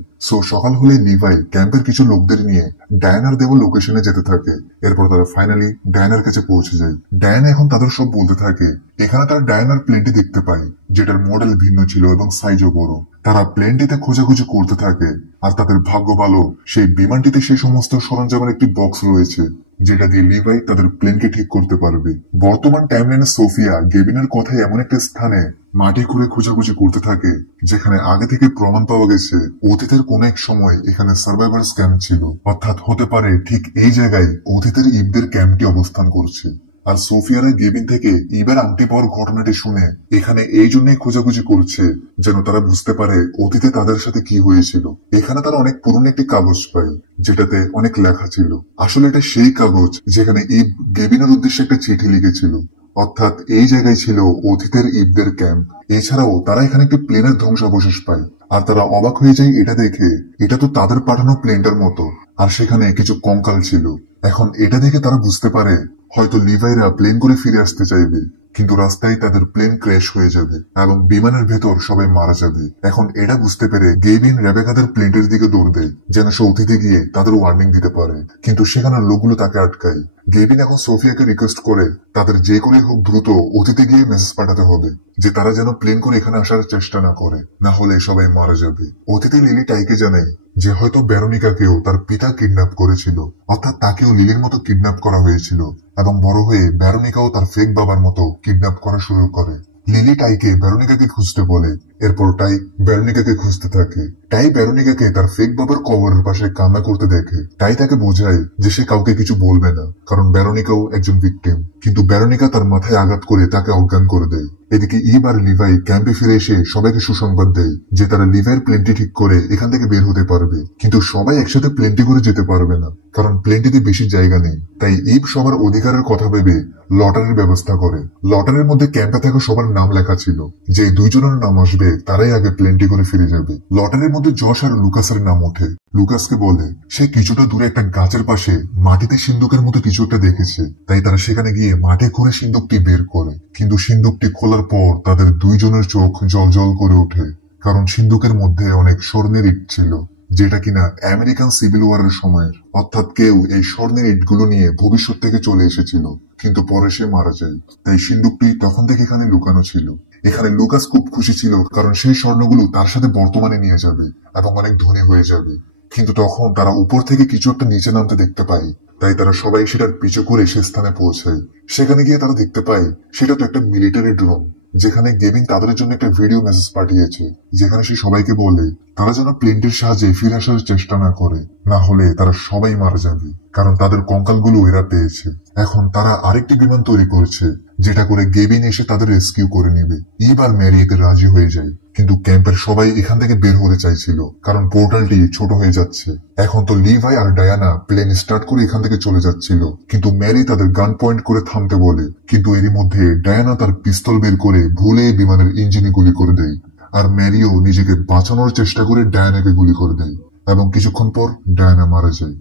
সকাল হলে লিভাই ক্যাম্পের কিছু লোকদের নিয়ে ডায়ানার দেওয়া লোকেশনে যেতে থাকে। এরপর তারা ফাইনালি ডায়ানার কাছে পৌঁছে যায়। ডায়ানা এখন তাদের সব বলতে থাকে। এখানে তারা ডায়ানার প্লেনটি দেখতে পায়, যেটার মডেল ভিন্ন ছিল এবং সাইজও বড়। তারা প্লেনটিতে খোঁজাখুঁজি করতে থাকে, আর তাদের ভাগ্য ভালো সেই বিমানটিতে সেই সমস্ত সরঞ্জামের একটি বক্স রয়েছে, যেটা দিয়ে লিভাই তাদের প্লেনকে ঠিক করতে পারবে। বর্তমান টাইমলাইনে সোফিয়া গেভিনের কথায় এমন একটা স্থানে মাটি খুঁড়ে খোঁজাখুঁজি করতে থাকে, যেখানে আগে থেকে প্রমাণ পাওয়া গেছে অতীতের কোন এক সময় এখানে সার্ভাইভার্স ক্যাম্প ছিল। অর্থাৎ হতে পারে ঠিক এই জায়গায় অতীতের ইবদের ক্যাম্পটি অবস্থান করছে। আর সোফিয়ারা গেভিন থেকে ইবের আংটি পাওয়ার ঘটনাটি শুনে এখানে এই জন্যই খোঁজাখুঁজি করছে, যেন তারা বুঝতে পারে অতীতে তাদের সাথে কি হয়েছিল। এখানে তারা অনেক পুরনো একটি কাগজ পায়, যেটাতে অনেক লেখা ছিল। আসলে এটা সেই কাগজ যেখানে ইব গেভিনের উদ্দেশ্যে একটা চিঠি লিখেছিল। অর্থাৎ এই জায়গায় ছিল অতীতের ইবদের ক্যাম্প। এছাড়াও তারা এখানে একটি প্লেনের ধ্বংসাবশেষ পায়, আর তারা অবাক হয়ে যায় এটা দেখে। এটা তো তাদের পাঠানো প্লেনটার মতো, আর সেখানে কিছু কঙ্কাল ছিল। এখন এটা দেখে তারা বুঝতে পারে হয়তো লিভাইরা প্লেন করে ফিরে আসতে চাইবে, কিন্তু রাস্তায় তাদের প্লেন ক্র্যাশ হয়ে যাবে এবং বিমানের ভেতর সবাই মারা যাবে। এখন এটা বুঝতে পেরে গেভিন রেবেকাদের প্লেনের দিকে দৌড় দেয়, যেন সে অতীতে গিয়ে তাদের ওয়ার্নিং দিতে পারে, কিন্তু সেখানে লোকগুলো তাকে আটকায়। গেভিন এখন সোফিয়াকে রিকোয়েস্ট করে তাদের যে করেই হোক দ্রুত অতীতে গিয়ে মেসেজ পাঠাতে হবে যে তারা যেন প্লেন করে এখানে আসার চেষ্টা না করে, না হলে সবাই মারা যাবে। অতীতে লিলি টাইকে জানায় যে হয়তো ব্যারোনিকাকেও তার পিতা কিডন্যাপ করেছিল, অর্থাৎ তাকেও লিলির মতো কিডন্যাপ করা হয়েছিল, এবং বড় হয়ে ব্যারোনিকাও তার ফেক বাবার মতো কিডন্যাপ করা শুরু করে। লিলি টাইকে ব্যারোনিকাকে খুঁজতে বলে। এরপর টাই ব্যারোনিকাকে খুঁজতে থাকে। টাই ব্যারোনিকাকে তার ফেক বাবার কবরের পাশে কান্না করতে দেখে। টাই তাকে বোঝায় যে সে কাউকে কিছু বলবে না, কারণ ব্যারোনিকাও একজন ভিকটিম। কিন্তু ব্যারোনিকা তার মাথায় আঘাত করে তাকে অজ্ঞান করে দেয়। এদিকে ইব আর লিভাই ক্যাম্পে ফিরে এসে সবাইকে সুসংবাদ দেয় যে তারা লিভাইয়ের প্লেনটি ঠিক করে এখান থেকে বের হতে পারবে। কিন্তু সবাই একসাথে প্লেনটি করে যেতে পারবে না, কারণ প্লেনটিতে বেশি জায়গা নেই। তাই ইব সবার অধিকারের কথা ভেবে লটারির ব্যবস্থা করে। লটারির মধ্যে ক্যাম্পে থাকা সবার নাম লেখা ছিল। যে 2 জনের নাম আসবে তারাই আগে প্লেনটি করে ফিরে যাবে। লটারির মধ্যে জশ আর লুকাসের নাম ওঠে। লুকাসকে বলে সে কিছুটা দূরে একটা গাছের পাশে মাটিতে সিন্দুকের মতো কিছু একটা দেখেছে, তাই তারা সেখানে গিয়ে মাঠে ঘুরে সিন্দুকটি বের করে। কিন্তু সিন্দুকটি খোলার পর তাদের 2 জনের চোখ জল জল করে ওঠে, কারণ সিন্দুকের মধ্যে অনেক স্বর্ণের ইট ছিল। যেটা কিনা আমেরিকান সিভিল ওয়ারের সময়ের। অর্থাৎ কেউ এই স্বর্ণের ইটগুলো নিয়ে ভবিষ্যৎ থেকে চলে এসেছিল, কিন্তু পরে সে মারা যায়। তাই সিন্দুকটি তখন থেকে এখানে লুকানো ছিল। এখানে লুকাস খুব খুশি ছিল, কারণ সেই স্বর্ণগুলো তার সাথে বর্তমানে নিয়ে যাবে এবং অনেক ধনী হয়ে যাবে। কিন্তু তখন তারা উপর থেকে কিছু একটা নিচে নামতে দেখতে পায়। তাই তারা সবাই সেটার পিছু করে সে স্থানে পৌঁছায়। সেখানে গিয়ে তারা দেখতে পায় সেটা তো একটা মিলিটারি ড্রোন, যেখানে গেভিন তাদের জন্য একটা ভিডিও মেসেজ পাঠিয়েছে, যেখানে সে সবাইকে বলে তারা যেন প্লেনটির সাহায্যে ফিরে আসার চেষ্টা না করে, না হলে তারা সবাই মারা যাবে, কারণ তাদের কঙ্কালগুলো এরা পেয়েছে। এখন তারা আরেকটি বিমান তৈরি করছে, যেটা করে গেভিন এসে তাদের রেস্কিউ করে নেবে। এবার ম্যারি এতে রাজি হয়ে যায়, কিন্তু ক্যাম্পের সবাই এখান থেকে বের হতে চাইছিল, কারণ পোর্টালটি ছোট হয়ে যাচ্ছে। এখন তো লিভাই আর ডায়ানা প্লেন স্টার্ট করে এখান থেকে চলে যাচ্ছিল, কিন্তু ম্যারি তাদের গান পয়েন্ট করে থামতে বলে। কিন্তু এরই মধ্যে ডায়ানা তার পিস্তল বের করে ভুলে বিমানের ইঞ্জিনে গুলি করে দেয়, আর ম্যারিও নিজেকে বাঁচানোর চেষ্টা করে ডায়ানাকে গুলি করে দেয়, এবং কিছুক্ষণ পর ডায়ানা মারা যায়।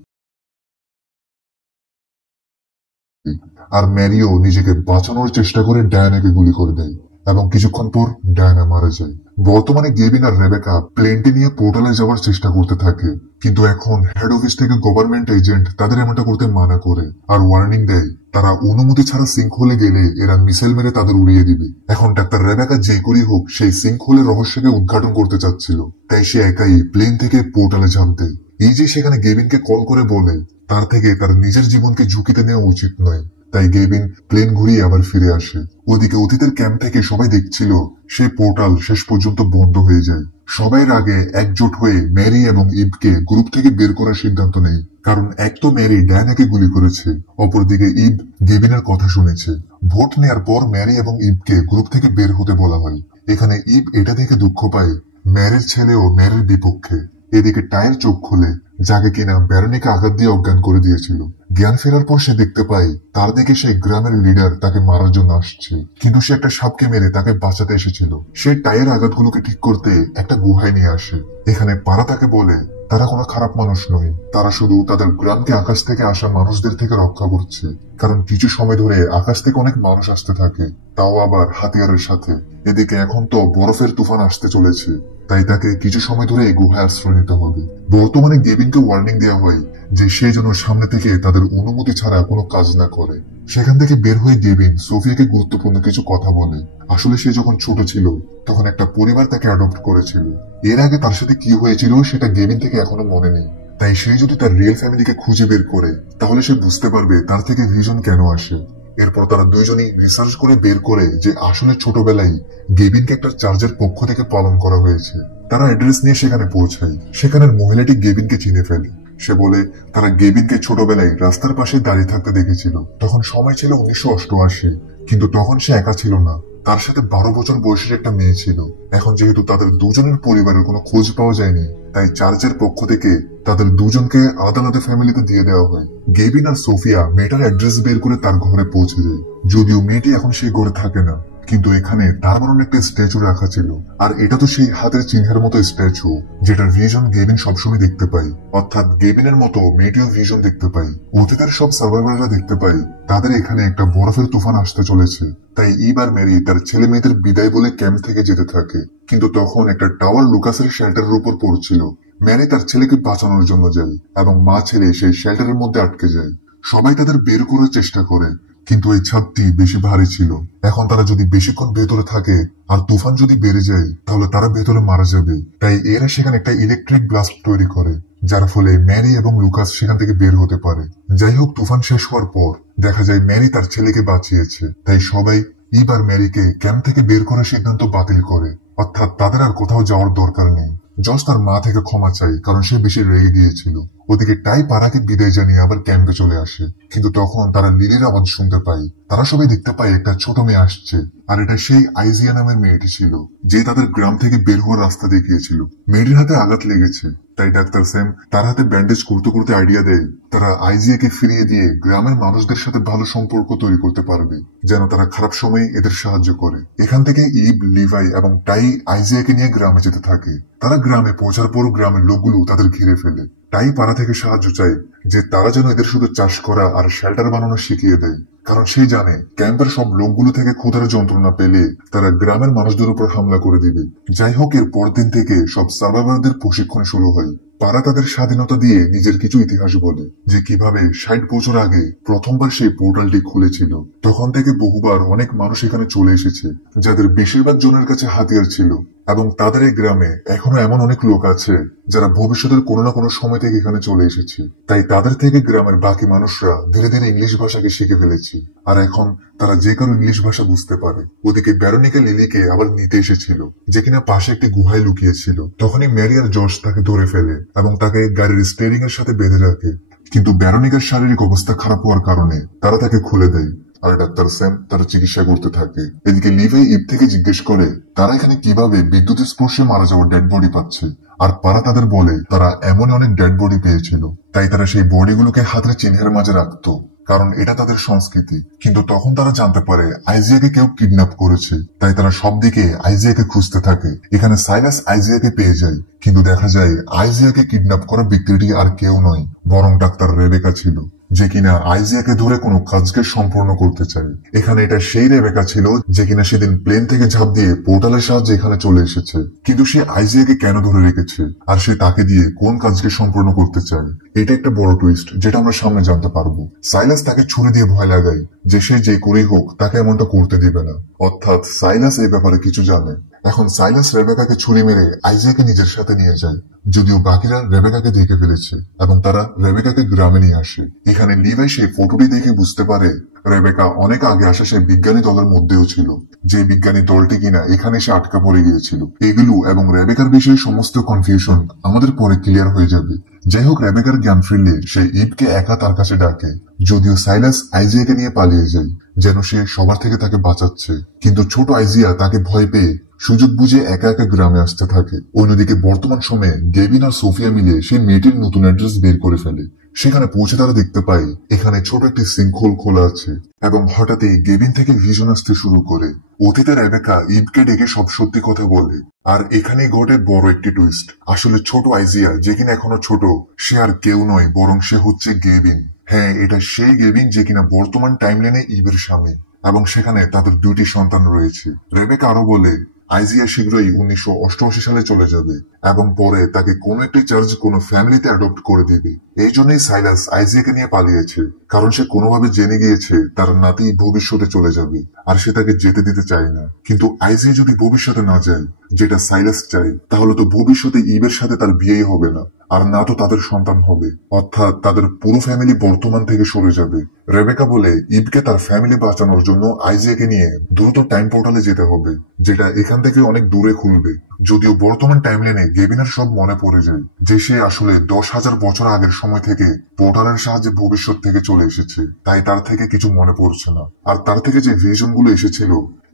আর ম্যারিও নিজেকে বাঁচানোর চেষ্টা করে ডায়ানাকে গুলি করে দেয়, এবং কিছুক্ষণ পর ডায়ানা মারা যায়। বর্তমানে গেভিন আর রেবেকা প্লেনটি নিয়ে পোর্টালে যাওয়ার চেষ্টা করতে থাকে, কিন্তু এখন হেড অফিস থেকে গভর্নমেন্ট এজেন্ট তাদের এমনটা করতে মানা করে আর ওয়ার্নিং দেয় তারা অনুমতি ছাড়া সিঙ্ক হোলে গেলে এরা মিসাইল মেরে তাদের উড়িয়ে দিবে। এখন ডাক্তার রেবেকা যে করেই হোক সেই সিঙ্ক হোলের রহস্যকে উদ্ঘাটন করতে চাচ্ছিল, তাই সে একাই প্লেন থেকে পোর্টালে ঝাঁপ দেয়। এই যে সেখানে গেভিনকে কল করে বলে তার থেকে তার নিজের জীবনকে ঝুঁকিতে নেওয়া উচিত নয়, তাই গেভিন প্লেন ঘুরিয়ে আবার ফিরে আসে। ওদিকে অতীতের ক্যাম্প থেকে সবাই দেখছিল সেই পোর্টাল শেষ পর্যন্ত বন্ধ হয়ে যায়। সবাইয়ের আগে একজোট হয়ে ম্যারি এবং ইভকে গ্রুপ থেকে বের করার সিদ্ধান্ত নেয়, কারণ এক তো ম্যারি ডায়ানাকে গুলি করেছে, অপরদিকে ইভ গেভিনের কথা শুনেছে। ভোট নেয়ার পর ম্যারি এবং ইভকে গ্রুপ থেকে বের হতে বলা হয়। এখানে ইভ এটা দেখে দুঃখ পায় ম্যারির ছেলেও ম্যারির বিপক্ষে। এদিকে টায়ের চোখ খোলে, যাকে কিনা ব্যারনিকে আঘাত দিয়ে অজ্ঞান করে দিয়েছিল। জ্ঞান ফেরার পর সে দেখতে পায় তার দিকে সেই গ্রামের লিডার তাকে মারার জন্য আসছে, কিন্তু সে একটা সাপকে মেরে তাকে বাঁচাতে এসেছিল। সে টায়ের আঘাতগুলোকে ঠিক করতে একটা গুহায় নিয়ে আসে। এখানে পারা তাকে বলে তারা কোনো খারাপ মানুষ নয়, তারা শুধু তাদের গ্রামকে আকাশ থেকে আসা মানুষদের থেকে রক্ষা করছে, কারণ কিছু সময় ধরে আকাশ থেকে অনেক মানুষ আসতে থাকে, তাও আবার হাতিয়ারের সাথে। এদিকে এখন তো বরফের তুফান আসতে চলেছে, তাই তাকে কিছু সময় ধরে গুহায় আশ্রয় নিতে হবে। বর্তমানে গেভিনকে ওয়ার্নিং দেওয়া হয় যে সে যেন সামনে থেকে তাদের অনুমতি ছাড়া কোনো কাজ না করে। সেখান থেকে বের হয়ে গেভিন সোফিয়াকে গুরুত্বপূর্ণ কিছু কথা বলে। আসলে সে যখন ছোট ছিল তখন একটা পরিবার তাকে অ্যাডপ্ট করেছিল। এর আগে তার সাথে কি হয়েছিল সেটা গেভিন থেকে এখনো মনে নেই, তাই সে যদি তার রিয়েল ফ্যামিলিকে খুঁজে বের করে তাহলে সে বুঝতে পারবে তার থেকে ভিশন কেন আসে। এরপর তারা দুইজনই রিসার্চ করে বের করে যে আসলে ছোটবেলায় গেভিনকে একটা চার্চের পক্ষ থেকে পালন করা হয়েছে। তারা অ্যাড্রেস নিয়ে সেখানে পৌঁছায়। সেখানের মহিলাটি গেভিনকে চিনে ফেলে। সে বলে তারা গেভিনকে ছোটবেলায় রাস্তার পাশে দাঁড়িয়ে থাকতে দেখেছিল। তখন সময় ছিল 1988, কিন্তু তখন সে একা ছিল না, তার সাথে 12 বছর বয়সের একটা মেয়ে ছিল। এখন যেহেতু তাদের দুজনের পরিবারের কোনো খোঁজ পাওয়া যায়নি, তাই চার্চের পক্ষ থেকে তাদের দুজনকে আলাদা আলাদা ফ্যামিলিতে দিয়ে দেওয়া হয়। গেভিন আর সোফিয়া মেয়েটার অ্যাড্রেস বের করে তার ঘরে পৌঁছে যায়। যদিও মেয়েটি এখন সেই ঘরে থাকে না, কিন্তু এখানে তার বানানো একটা স্ট্যাচু রাখা ছিল, আর এটা তো সেই হাতের চিহ্নের মতো স্ট্যাচু যেটার ভিশন গেভিন সবসময় দেখতে পাই। অর্থাৎ গেভিনের মতো মেয়েটিও ভিশন দেখতে পাই। অতীতের সব সার্ভাইভাররা দেখতে পাই তাদের এখানে একটা বরফের তুফান আসতে চলেছে, তাই এবার মেরি তার ছেলে মেয়েদের বিদায় বলে ক্যাম্প থেকে যেতে থাকে। কিন্তু তখন একটা টাওয়ার লুকাসের শেল্টারের উপর পড়ছিল। ম্যারি তার ছেলেকে বাঁচানোর জন্য যায় এবং মা ছেলে সেই শেল্টারের মধ্যে আটকে যায়। সবাই তাদের বের করার চেষ্টা করে, কিন্তু এই ছাদটি বেশি ভারী ছিল। এখন তারা যদি বেশিক্ষণ ভেতরে থাকে আর তুফান যদি বেড়ে যায় তাহলে তারা ভেতরে মারা যাবে। তাই এরা সেখানে একটা ইলেকট্রিক ব্লাস্ট তৈরি করে, যার ফলে ম্যারি এবং লুকাস সেখান থেকে বের হতে পারে। যাই হোক, তুফান শেষ হওয়ার পর দেখা যায় ম্যারি তার ছেলেকে বাঁচিয়েছে। তাই সবাই এবার ম্যারিকে ক্যাম্প থেকে বের করার সিদ্ধান্ত বাতিল করে, অর্থাৎ তাদের আর কোথাও যাওয়ার দরকার নেই। জস তার মা থেকে ক্ষমা চাই, কারণ সে বেশি রেগে গিয়েছিল। ওদিকে টাই পারাকে বিদায় জানিয়ে আবার ক্যাম্পে চলে আসে, কিন্তু তখন তারা লিলির আওয়াজ শুনতে পায়। তারা সবাই দেখতে পায় একটা ছোট মেয়ে আসছে, আর এটা সেই আইজিয়া নামের মেয়েটি ছিল যে তাদের গ্রাম থেকে বের হওয়ার রাস্তা দেখিয়েছিল। মেয়েটির হাতে আঘাত লেগেছে, তাই ডাক্তার স্যাম তার হাতে ব্যান্ডেজ করতে করতে আইডিয়া দেয় তারা আইজিয়াকে ফিরিয়ে দিয়ে গ্রামের মানুষদের সাথে ভালো সম্পর্ক তৈরি করতে পারবে, যেন তারা খারাপ সময়ে এদের সাহায্য করে। এখান থেকে ইভ, লিভাই এবং টাই আইজিয়াকে নিয়ে গ্রামে যেতে থাকে। তারা গ্রামে পৌঁছার পর গ্রামের লোকগুলো তাদের ঘিরে ফেলে। টাই পাড়া থেকে সাহায্য চায় যে তারা যেন এদের শুধু চাষ করা আর শেল্টার বানানো শিখিয়ে দেয়, কারণ সে জানে ক্যাম্পের সব লোকগুলো থেকে ক্ষুধার যন্ত্রণা পেলে তারা গ্রামের মানুষদের উপর হামলা করে দিবে। যাই হোক, এর পরদিন থেকে সব সার্ভাইভারদের প্রশিক্ষণ শুরু হয়। পারা তাদের স্বাধীনতা দিয়ে নিজের কিছু ইতিহাস বলে, যে কিভাবে 60 বছর আগে প্রথমবার সেই পোর্টালটি খুলেছিল। তখন থেকে বহুবার অনেক মানুষ এখানে চলে এসেছে, যাদের বেশিরভাগ জনের কাছে হাতিয়ার ছিল, এবং তাদের এই গ্রামে এখনো এমন অনেক লোক আছে যারা ভবিষ্যতের কোনো না কোনো সময় থেকে এখানে চলে এসেছে। তাই তাদের থেকে গ্রামের বাকি মানুষরা ধীরে ধীরে ইংলিশ ভাষাকে শিখে ফেলেছে, আর এখন তারা যে কারো ইংলিশ ভাষা বুঝতে পারে। ওদিকে ভেরোনিকা লিলিকে আবার নিতে এসেছিল, যে কিনা পাশে একটি গুহায় লুকিয়েছিল। তখনই ম্যারি আর জশ তাকে ধরে ফেলে এবং তাকে গাড়ির স্টিয়ারিং এর সাথে বেঁধে রাখে। কিন্তু ভেরোনিকার শারীরিক অবস্থা খারাপ হওয়ার কারণে তারা তাকে খুলে দেয়, আর ডাক্তার স্যাম তার চিকিৎসা করতে থাকে। এদিকে লিভাই ইভ থেকে জিজ্ঞেস করে তারা এখানে কিভাবে বিদ্যুৎ স্পর্শে মারা যাওয়া ডেড বডি পাচ্ছে, আর পারা তাদের বলে তারা এমন অনেক ডেড বডি পেয়েছিল, তাই তারা সেই বডিগুলোকে হাতের চিহ্নের মাঝে রাখতো, কারণ এটা তাদের সংস্কৃতি। কিন্তু তখন তারা জানতে পারে আইজিয়াকে কেউ কিডন্যাপ করেছে, তাই তারা সব দিকে আইজিয়াকে খুঁজতে থাকে। এখানে সাইলাস আইজিয়াকে পেয়ে যায়, কিন্তু দেখা যায় আইজিয়াকে কিডন্যাপ করা ব্যক্তিটি আর কেউ নয়, বরং ডাক্তার রেবেকা ছিল, যে কিনা আইজিয়াকে ধরে কোনো কাজকে সম্পূর্ণ করতে চায়। এখানে এটা সেই রেবেকা ছিল যে কিনা সেদিন প্লেন থেকে ঝাঁপ দিয়ে পোর্টালের সাহায্যে এখানে চলে এসেছে। কিন্তু সে আইজিয়াকে কেন ধরে রেখেছে, আর সে তাকে দিয়ে কোন কাজকে সম্পূর্ণ করতে চায়, এটা একটা বড় টুইস্ট, যেটা আমরা সামনে জানতে পারবো। সাইলাস তাকে ছুরি দিয়ে ভয় লাগায় যে সে যে করেই হোক তাকে এমনটা করতে দিবে না, অর্থাৎ সাইলাস এই ব্যাপারে কিছু জানে। এখন সাইলাস রেবেকাকে ছুরি মেরে আইজিয়াকে নিজের সাথে নিয়ে যায়, যদিও বাকিরা রেবেকাকে দেখে ফেলেছে এবং তারা রেবেকাকে গ্রামে নিয়ে আসে। এখানে লিভাই সেই ফটোটি দেখে বুঝতে পারে রেবেকা অনেক আগে আসা সেই বিজ্ঞানী দলের মধ্যেও ছিল, যে বিজ্ঞানী দলটি কিনা এখানে এসে আটকা পড়ে গিয়েছিল। এগুলো এবং রেবেকার বিষয়ে সমস্ত কনফিউশন আমাদের পরে ক্লিয়ার হয়ে যাবে। যাই হোক, রেবেকার জ্ঞান ফিরলে সে ইভকে একা তার কাছে ডাকে, যদিও সাইলাস আইজিয়াকে নিয়ে পালিয়ে যায়, যেন সে সবার থেকে তাকে বাঁচাচ্ছে। কিন্তু ছোট আইজিয়া তাকে ভয় পেয়ে সুযোগ বুঝে একা একা গ্রামে আসতে থাকে। অন্যদিকে বর্তমান সময়ে গেভিন আর সোফিয়া মিলে সেই মেয়েটির নতুন অ্যাড্রেস বের করে ফেলে। সেখানে পৌঁছে তারা দেখতে পায় এখানে ছোট একটি সিঙ্কহোল খোলা আছে, এবং হঠাৎই গেভিন থেকে ভিশন আসতে শুরু করে। অতীতে রেবেকা ইভকে ডেকে সব সত্যি কথা বলে, আর এখানেই ঘটে বড় একটি টুইস্ট। আসলে ছোট আইজিয়া, যে কিনা এখনো ছোট, সে আর কেউ নয়, বরং সে হচ্ছে গেভিন। হ্যাঁ, এটা সেই গেভিন যে কিনা বর্তমান টাইমলাইনে ইভের স্বামী, এবং সেখানে তাদের 2টি সন্তান রয়েছে। রেবেকা আরো বলে আইজিয়া শীঘ্রই 1988 সালে চলে যাবে, এবং পরে তাকে কোনো একটি চার্চ কোনো ফ্যামিলিতে অ্যাডপ্ট করে দিবে। এই জন্যই সাইলাস আইজিয়াকে নিয়ে পালিয়েছে, কারণ সে কোনোভাবে জেনে গিয়েছে তার নাতি ভবিষ্যতে চলে যাবে, আর সে তাকে যেতে দিতে চায় না। কিন্তু আইজিয়া যদি ভবিষ্যতে না যায়, যেটা সাইলাস চায়, তাহলে তো ভবিষ্যতে ইভের সাথে তার বিয়েই হবে না, আর না তো তাদের সন্তান হবে, অর্থাৎ তাদের পুরো ফ্যামিলি বর্তমান থেকে সরে যাবে। রেবেকা বলে ইভকে তার ফ্যামিলি বাঁচানোর জন্য আইজিয়াকে নিয়ে দ্রুত টাইম পোর্টালে যেতে হবে, যেটা এখান থেকে অনেক দূরে খুলবে। যদিও বর্তমান টাইমলাইনে গেভিনের সব মনে পড়ে যায়, যে সে আসলে 10,000 বছর আগের সময় থেকে পোর্টালের সাহায্যে ভবিষ্যৎ থেকে চলে এসেছে, তাই তার থেকে কিছু মনে পড়ছে না। আর তার থেকে যে ভিশন গুলো এসেছিল,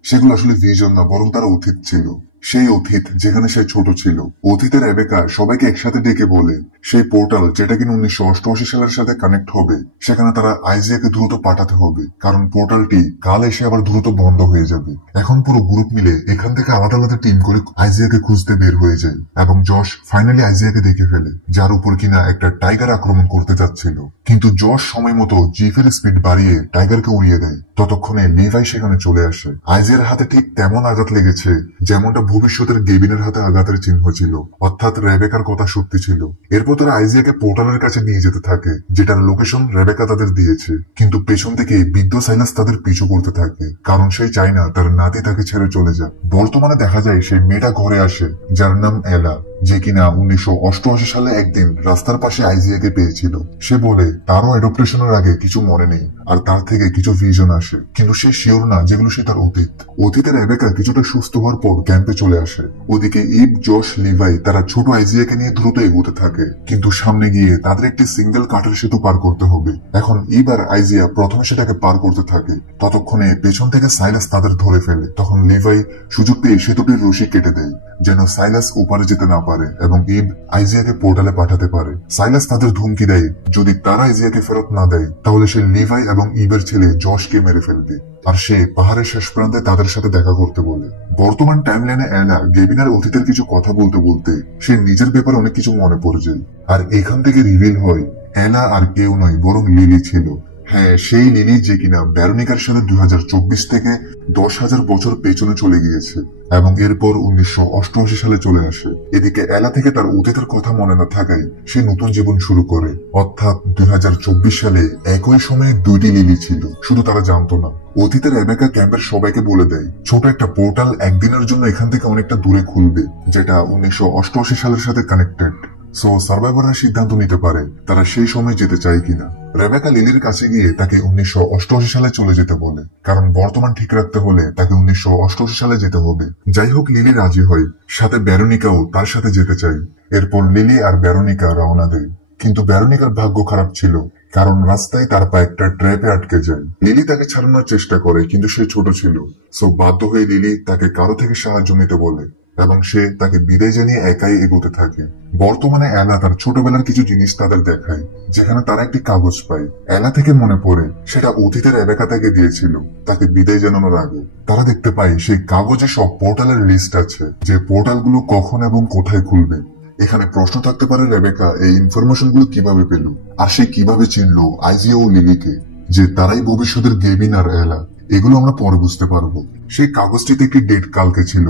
সেগুলো আসলে ভিশন না, বরং তার অতীত ছিল। সেই অতীত যেখানে সে ছোট ছিল। অতীতের রেবেকা সবাইকে একসাথে ডেকে বলে সেই পোর্টাল যেটা কিনা 1988 সালের সাথে কানেক্ট হবে, সেখানে তারা আইজিয়াকে দ্রুত পাঠাতে হবে, কারণ পোর্টালটি কাল এসে আবার দ্রুত বন্ধ হয়ে যাবে। এখন পুরো গ্রুপ মিলে এখান থেকে আলাদা আলাদা টিম করে আইজিয়াকে খুঁজতে বের হয়ে যায়, এবং যশ ফাইনালি আইজিয়াকে দেখে ফেলে, যার উপর কিনা একটা টাইগার আক্রমণ করতে যাচ্ছিল। কিন্তু যশ সময় মতো জিপের স্পিড বাড়িয়ে টাইগারকে উড়িয়ে দেয়। ততক্ষণে লিভাই সেখানে চলে আসে। আইজিয়ার হাতে ঠিক তেমন আঘাত লেগেছে যেমনটা ভবিষ্যতের গেভিনের হাতে আঘাতের চিহ্ন ছিল, অর্থাৎ রেবেকার কথা সত্যি ছিল। এরপর তারা আইজিয়াকে পোর্টালের কাছে নিয়ে যেতে থাকে, যেটার লোকেশন রেবেকা তাদের দিয়েছে। কিন্তু পেছন থেকে বৃদ্ধ সাইলাস তাদের পিছু করতে থাকে, কারণ সে চায় না তার নাতি তাকে ছেড়ে চলে যাক। বর্তমানে দেখা যায় সেই মেয়েটা ঘরে আসে, যার নাম এলা, যে কিনা 1988 সালে একদিন রাস্তার পাশে আইজিয়াকে পেয়েছিল। সে বলে তারও অ্যাডপ্টেশনের আগে কিছু মনে নেই, আর তার থেকে কিছু ভিশন আসে, কিন্তু সে শিওর না যেগুলো সে তার অতীত। অতীতের রেবেকা কিছুটা সুস্থ হওয়ার পর ক্যাম্পে চলে আসে। ওদিকে ইভ, জশ, লিভাই তারা ছোট আইজিয়াকে নিয়ে দ্রুত এগোতে থাকে, কিন্তু সামনে গিয়ে তাদের একটি সিঙ্গেল কাঠের সেতু পার করতে হবে। এখন ইভ আর আইজিয়া প্রথমে সেটাকে পার করতে থাকে। ততক্ষণে পেছন থেকে সাইলাস তাদের ধরে ফেলে। তখন লিভাই সুযোগ পেয়ে সেতুটির রশি কেটে দেয়, যেন সাইলাস ওপারে যেতে না পারে এবং ইভ আইজিয়াকে পোর্টালে পাঠাতে পারে। সাইলাস তাদের ধুমকি দেয় যদি তারা আইজিয়াকে ফেরত না দেয়, তাহলে সে লিভাই এবং ইভের ছেলে জশকে মেরে ফেলবে, আর সে পাহাড়ের শেষ প্রান্তে তাদের সাথে দেখা করতে বলে। বর্তমান টাইমলাইনে অ্যানা গেভিনের অতীতের কিছু কথা বলতে বলতে সে নিজের ব্যাপারে অনেক কিছু মনে পড়ে যায়, আর এখান থেকে রিভিল হয় অ্যানা আর কেউ নয়, বরং লিলি ছিল, হ্যাঁ, সেই লিলি যে কিনা ভেরোনিকার সাথে 2024 থেকে 10,000 বছর পেছনে চলে গিয়েছে এবং এরপর 1988 সালে চলে আসে। এদিকে এলা থেকে তার অতীতের কথা মনে না থাকায় সে নতুন জীবন শুরু করে। অর্থাৎ 2024 সালে একই সময়ে দুইটি লিলি ছিল, শুধু তারা জানতো না। অতীতের রেবেকা ক্যাম্পের সবাইকে বলে দেয় ছোট একটা পোর্টাল একদিনের জন্য এখান থেকে অনেকটা দূরে খুলবে, যেটা 1988 সালের সাথে কানেক্টেড। সো সার্ভাইভাররা সিদ্ধান্ত নিতে পারে তারা সেই সময় যেতে চায় কিনা। রেবেকা লিলির কাছে গিয়ে তাকে 1988 সালে চলে যেতে বলে, কারণ বর্তমান ঠিক রাখতে হলে তাকে 1988 সালে যেতে হবে। যাই হোক, লিলি রাজি হয়, সাথে ভেরোনিকাও তার সাথে যেতে চায়। এরপর লিলি আর ভেরোনিকা রওনা দেয়। কিন্তু ভেরোনিকার ভাগ্য খারাপ ছিল, কারণ রাস্তায় তার পা একটা ট্র্যাপে আটকে যায়। লিলি তাকে ছাড়ানোর চেষ্টা করে, কিন্তু সে ছোট ছিল। সো বাধ্য হয়ে লিলি তাকে কারো থেকে সাহায্য নিতে বলে এবং সে তাকে বিদায় জানিয়ে একাই এগোতে থাকে। বর্তমানে এলা তার ছোটবেলার কিছু জিনিস তাদের দেখায়, যেখানে তারা একটি কাগজ পায়। এলা থেকে মনে পড়ে সেটা অতীতের রেবেকা তাকে দিয়েছিল তাকে বিদায় জানানোর আগে। তারা দেখতে পায় সেই কাগজে সব পোর্টালের লিস্ট আছে, যে পোর্টালগুলো কখন এবং কোথায় খুলবে। এখানে প্রশ্ন থাকতে পারে, রেবেকা এই ইনফরমেশন গুলো কিভাবে পেল, আর সে কিভাবে চিনলো আইজিয়া ও লিলিকে, যে তারাই ভবিষ্যতের গেভিন আর এলা। এগুলো আমরা পরে বুঝতে পারবো। সেই কাগজটিতে একটি ডেট কালকে ছিল,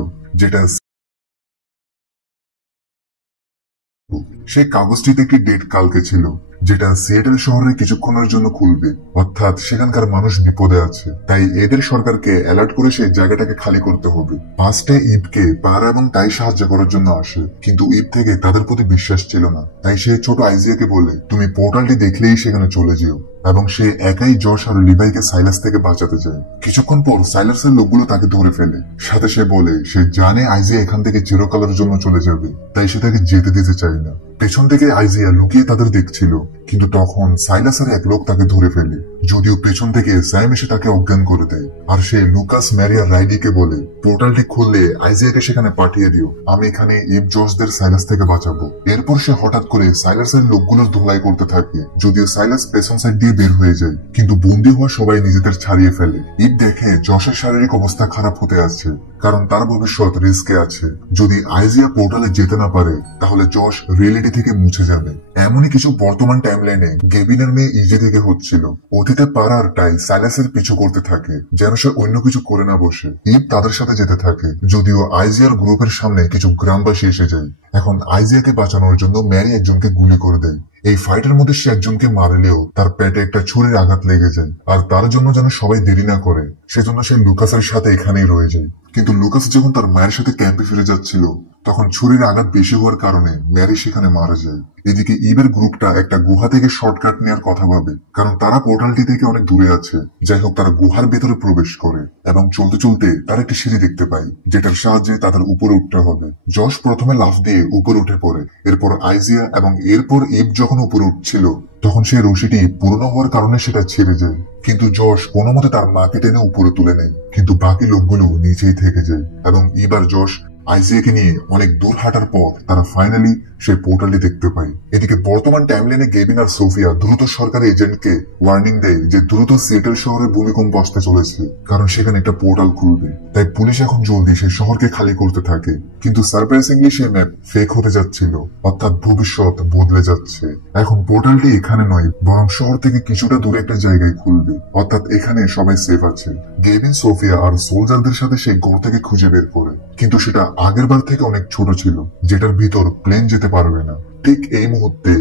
যেটা সিয়েটেল শহরে কিছুক্ষণের জন্য খুলবে। অর্থাৎ সেখানকার মানুষ বিপদে আছে, তাই এদের সরকারকে অ্যালার্ট করে সেই জায়গাটাকে খালি করতে হবে। ফার্স্টে ইবকে পারা এবং তাই সাহায্য করার জন্য আসে, কিন্তু ইব থেকে তাদের প্রতি বিশ্বাস ছিল না। তাই সে ছোট আইজিয়াকে বলে, তুমি পোর্টালটি দেখলেই সেখানে চলে যেও, এবং সে একাই যশ আর লিভাইকে সাইলাস থেকে বাঁচাতে যায়। কিছুক্ষণ পর সাইলাসের লোকগুলো তাকে ধরে ফেলে। সাথে সে বলে সে জানে আইজিয়া এখান থেকে চিরকালের জন্য চলে যাবে, তাই সে তাকে যেতে দিতে চায় না। পেছন থেকে আইজিয়া লুকিয়ে তাদের দেখছিল, কিন্তু তখন সাইলাসের এক লোক তাকে ধরে ফেলে। যদিও পেছন থেকে স্যাম এসে তাকে অজ্ঞান করে দেয়, আর সে লুকাস ম্যারিয়া রাইডিকে বলে পোর্টালটি খুললে আইজিয়াকে সেখানে পাঠিয়ে দিও, আমি এখানে ইব জসদের সাইলাস থেকে বাঁচাবো। এরপর সে হঠাৎ করে সাইলাসের লোকগুলোর ধোলাই করতে থাকে। যদিও সাইলাস পেছন সাইড দিয়ে বের হয়ে যায়, কিন্তু বন্দী হওয়া সবাই নিজেদের ছাড়িয়ে ফেলে। ইব দেখে যশের শারীরিক অবস্থা খারাপ হতে আসছে, কারণ তার ভবিষ্যৎ রিস্কে আছে। যদি আইজিয়া পোর্টালে যেতে না পারে, তাহলে যশ রিয়েলিটি থেকে মুছে যাবে। এমনই কিছু বর্তমান টাইমলাইনে গেভিনের মেয়ে ইজি থেকে হচ্ছিল। অতীতে পারার টাই সাইলাসের পিছু করতে থাকে, যেন সে অন্য কিছু করে না বসে। ইব তাদের সাথে যেতে থাকে, যদিও আইজিয়ার গ্রুপের সামনে কিছু গ্রামবাসী এসে যায়। এখন আইজিয়াকে বাঁচানোর জন্য ম্যারি একজনকে গুলি করে দেয়। এই ফাইটের মধ্যে সে একজনকে মারলেও তার পেটে একটা ছুরির আঘাত লেগে যায়, আর তার জন্য যেন সবাই দেরি না করে, সেজন্য সে লুকাসের সাথে এখানেই রয়ে যায়। কিন্তু লুকাস যখন তার মায়ের সাথে ক্যাম্পে ফিরে যাচ্ছিল, তখন ছুরির আঘাত বেশি হওয়ার কারণে ম্যারি সেখানে মারা যায়। এদিকে ইবের গ্রুপটা একটা গুহা থেকে শর্টকাট নেওয়ার কথা ভাবে, কারণ তারা পোর্টালটি থেকে অনেক দূরে আছে। যাই হোক, তারা গুহার ভেতরে প্রবেশ করে এবং চলতে চলতে তারা একটি সিঁড়ি দেখতে পায়, যেটার সাহায্যে তাদের উপরে উঠতে হবে। যশ প্রথমে লাফ দিয়ে উপরে উঠে পড়ে, এরপর আইজিয়া এবং এরপর ইব যখন উপরে উঠছিল, তখন সেই রশিটি পুরনো হওয়ার কারণে সেটা ছেড়ে যায়। কিন্তু যশ কোনো মতে তার মাকে টেনে উপরে তুলে নেয়, কিন্তু বাকি লোকগুলো নিচেই থেকে যায় এবং এবার যশ আইজিয়াকে নিয়ে অনেক দূর হাঁটার পর তারা ফাইনালি সেই পোর্টালটি দেখতে পায়। এদিকে বর্তমান টাইমলাইনে গেভিন আর সোফিয়া দ্রুত সরকারি এজেন্টকে ওয়ার্নিং দেয় যে দ্রুত সিয়েটেল শহরে ভূমিকম্প আসতে চলেছে, কারণ সেখানে একটা পোর্টাল খুলবে। তাই পুলিশ এখন জলদি সেই শহরকে খালি করতে থাকে। কিন্তু সারপ্রাইজিংলি সেই ম্যাপ ফেক হতে যাচ্ছিল, অর্থাৎ ভবিষ্যৎ বদলে যাচ্ছে। এখন পোর্টালটি এখানে নয়, বরং শহর থেকে কিছুটা দূরে একটা জায়গায় খুলবে, অর্থাৎ এখানে সবাই সেফ আছে। গেভিন সোফিয়া আর সোলজারদের সাথে সেই ঘর থেকে খুঁজে বের করে, কিন্তু সেটা আগের বার থেকে অনেক ছোট ছিল, যেটার ভিতর প্লেন যেতে পারবে না। ঠিক এই মুহূর্তে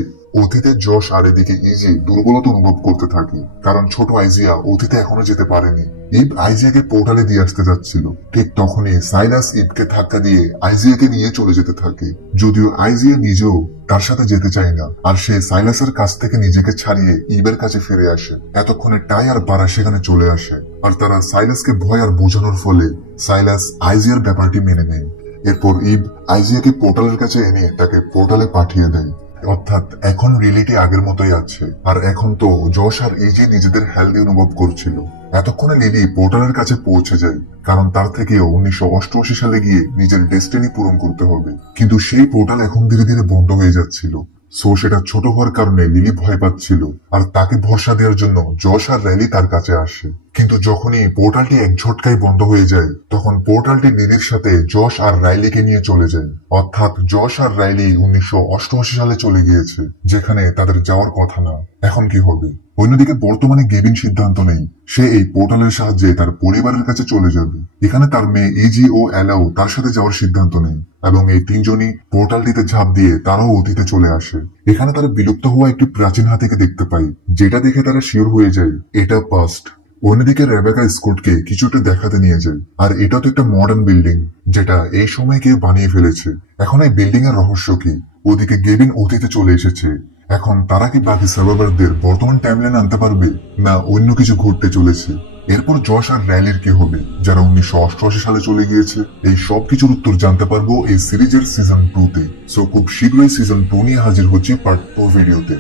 অতীতে যশ আর এদিকে ইজি দুর্বলতা অনুভব করতে থাকে, কারণ ছোট আইজিয়া অতীতে এখনো যেতে পারেনি। ইব আইজিয়াকে পোর্টালে দিয়ে আসতে যাচ্ছিল, ঠিক তখনই সাইলাস ইবকে ধাক্কা দিয়ে আইজিয়াকে নিয়ে চলে যেতে থাকে। যদিও আইজিয়া নিজেও তার সাথে যেতে চায় না, আর সে সাইলাসের কাছ থেকে নিজেকে ছাড়িয়ে ইবের কাছে ফিরে আসে। এতক্ষণে টাই আর পারা সেখানে চলে আসে, আর তারা সাইলাসকে ভয় আর বোঝানোর ফলে সাইলাস আইজিয়ার ব্যাপারটি মেনে নেয়। এরপর ইব আইজিয়াকে পোর্টালের কাছে এনে তাকে পোর্টালে পাঠিয়ে দেয়। অর্থাৎ এখন রিয়েলিটি আগের মতোই আছে, আর এখন তো যশ আর ইজি নিজেদের হেলদি অনুভব করছিল। এতক্ষণে লিলি পোর্টালের কাছে পৌঁছে যায়, কারণ তার থেকেও 1988 সালে গিয়ে নিজের ডেস্টিনি পূরণ করতে হবে। কিন্তু সেই পোর্টাল এখন ধীরে ধীরে বন্ধ হয়ে যাচ্ছিল। সো সেটা ছোট হওয়ার কারণে লিলি ভয় পাচ্ছিল, আর তাকে ভরসা দেওয়ার জন্য যশ আর র্যালি তার কাছে আসে। কিন্তু যখনই পোর্টালটি এক ঝটকায় বন্ধ হয়ে যায়, তখন পোর্টালটি লিলির সাথে যশ আর রাইলিকে নিয়ে চলে যায়। অর্থাৎ যশ আর রাইলি 1988 সালে চলে গিয়েছে, যেখানে তাদের যাওয়ার কথা না। এখন কি হবে? অন্যদিকে বর্তমানে গেভিন সিদ্ধান্ত নেই সে এই পোর্টালের সাহায্যে তার পরিবারের কাছে চলে যাবে। এখানে তার মেয়ে ইজি ও অ্যালাও তার সাথে যাওয়ার সিদ্ধান্ত নেয় এবং এই তিনজনই পোর্টালটিতে ঝাঁপ দিয়ে তারাও অতীতে চলে আসে। এখানে তারা বিলুপ্ত হওয়া একটি প্রাচীন হাতিকে দেখতে পায়, যেটা দেখে তারা শিওর হয়ে যায় এটা পাস্ট। অন্যদিকে রেবেকা স্কটকে কিছুটা দেখাতে নিয়ে যায়, আর এটা তো একটা মডার্ন বিল্ডিং যেটা এই সময় কেউ বানিয়ে ফেলেছে। এখন এই বিল্ডিং এর রহস্য কি? ওদিকে গেভিন অতীতে চলে এসেছে, এখন তারা কি বাকি সার্ভাইভারদের বর্তমান টাইমলাইনে আনতে পারবে, না অন্য কিছু ঘটতে চলেছে? এরপর যশ আর র্যালির কি হবে, যারা 1988 সালে চলে গিয়েছে? এই সব কিছুর উত্তর জানতে পারবো এই সিরিজের সিজন 2 তে। সো খুব শীঘ্রই সিজন 2 নিয়ে হাজির হচ্ছে পার্ট 4 ভিডিওতে।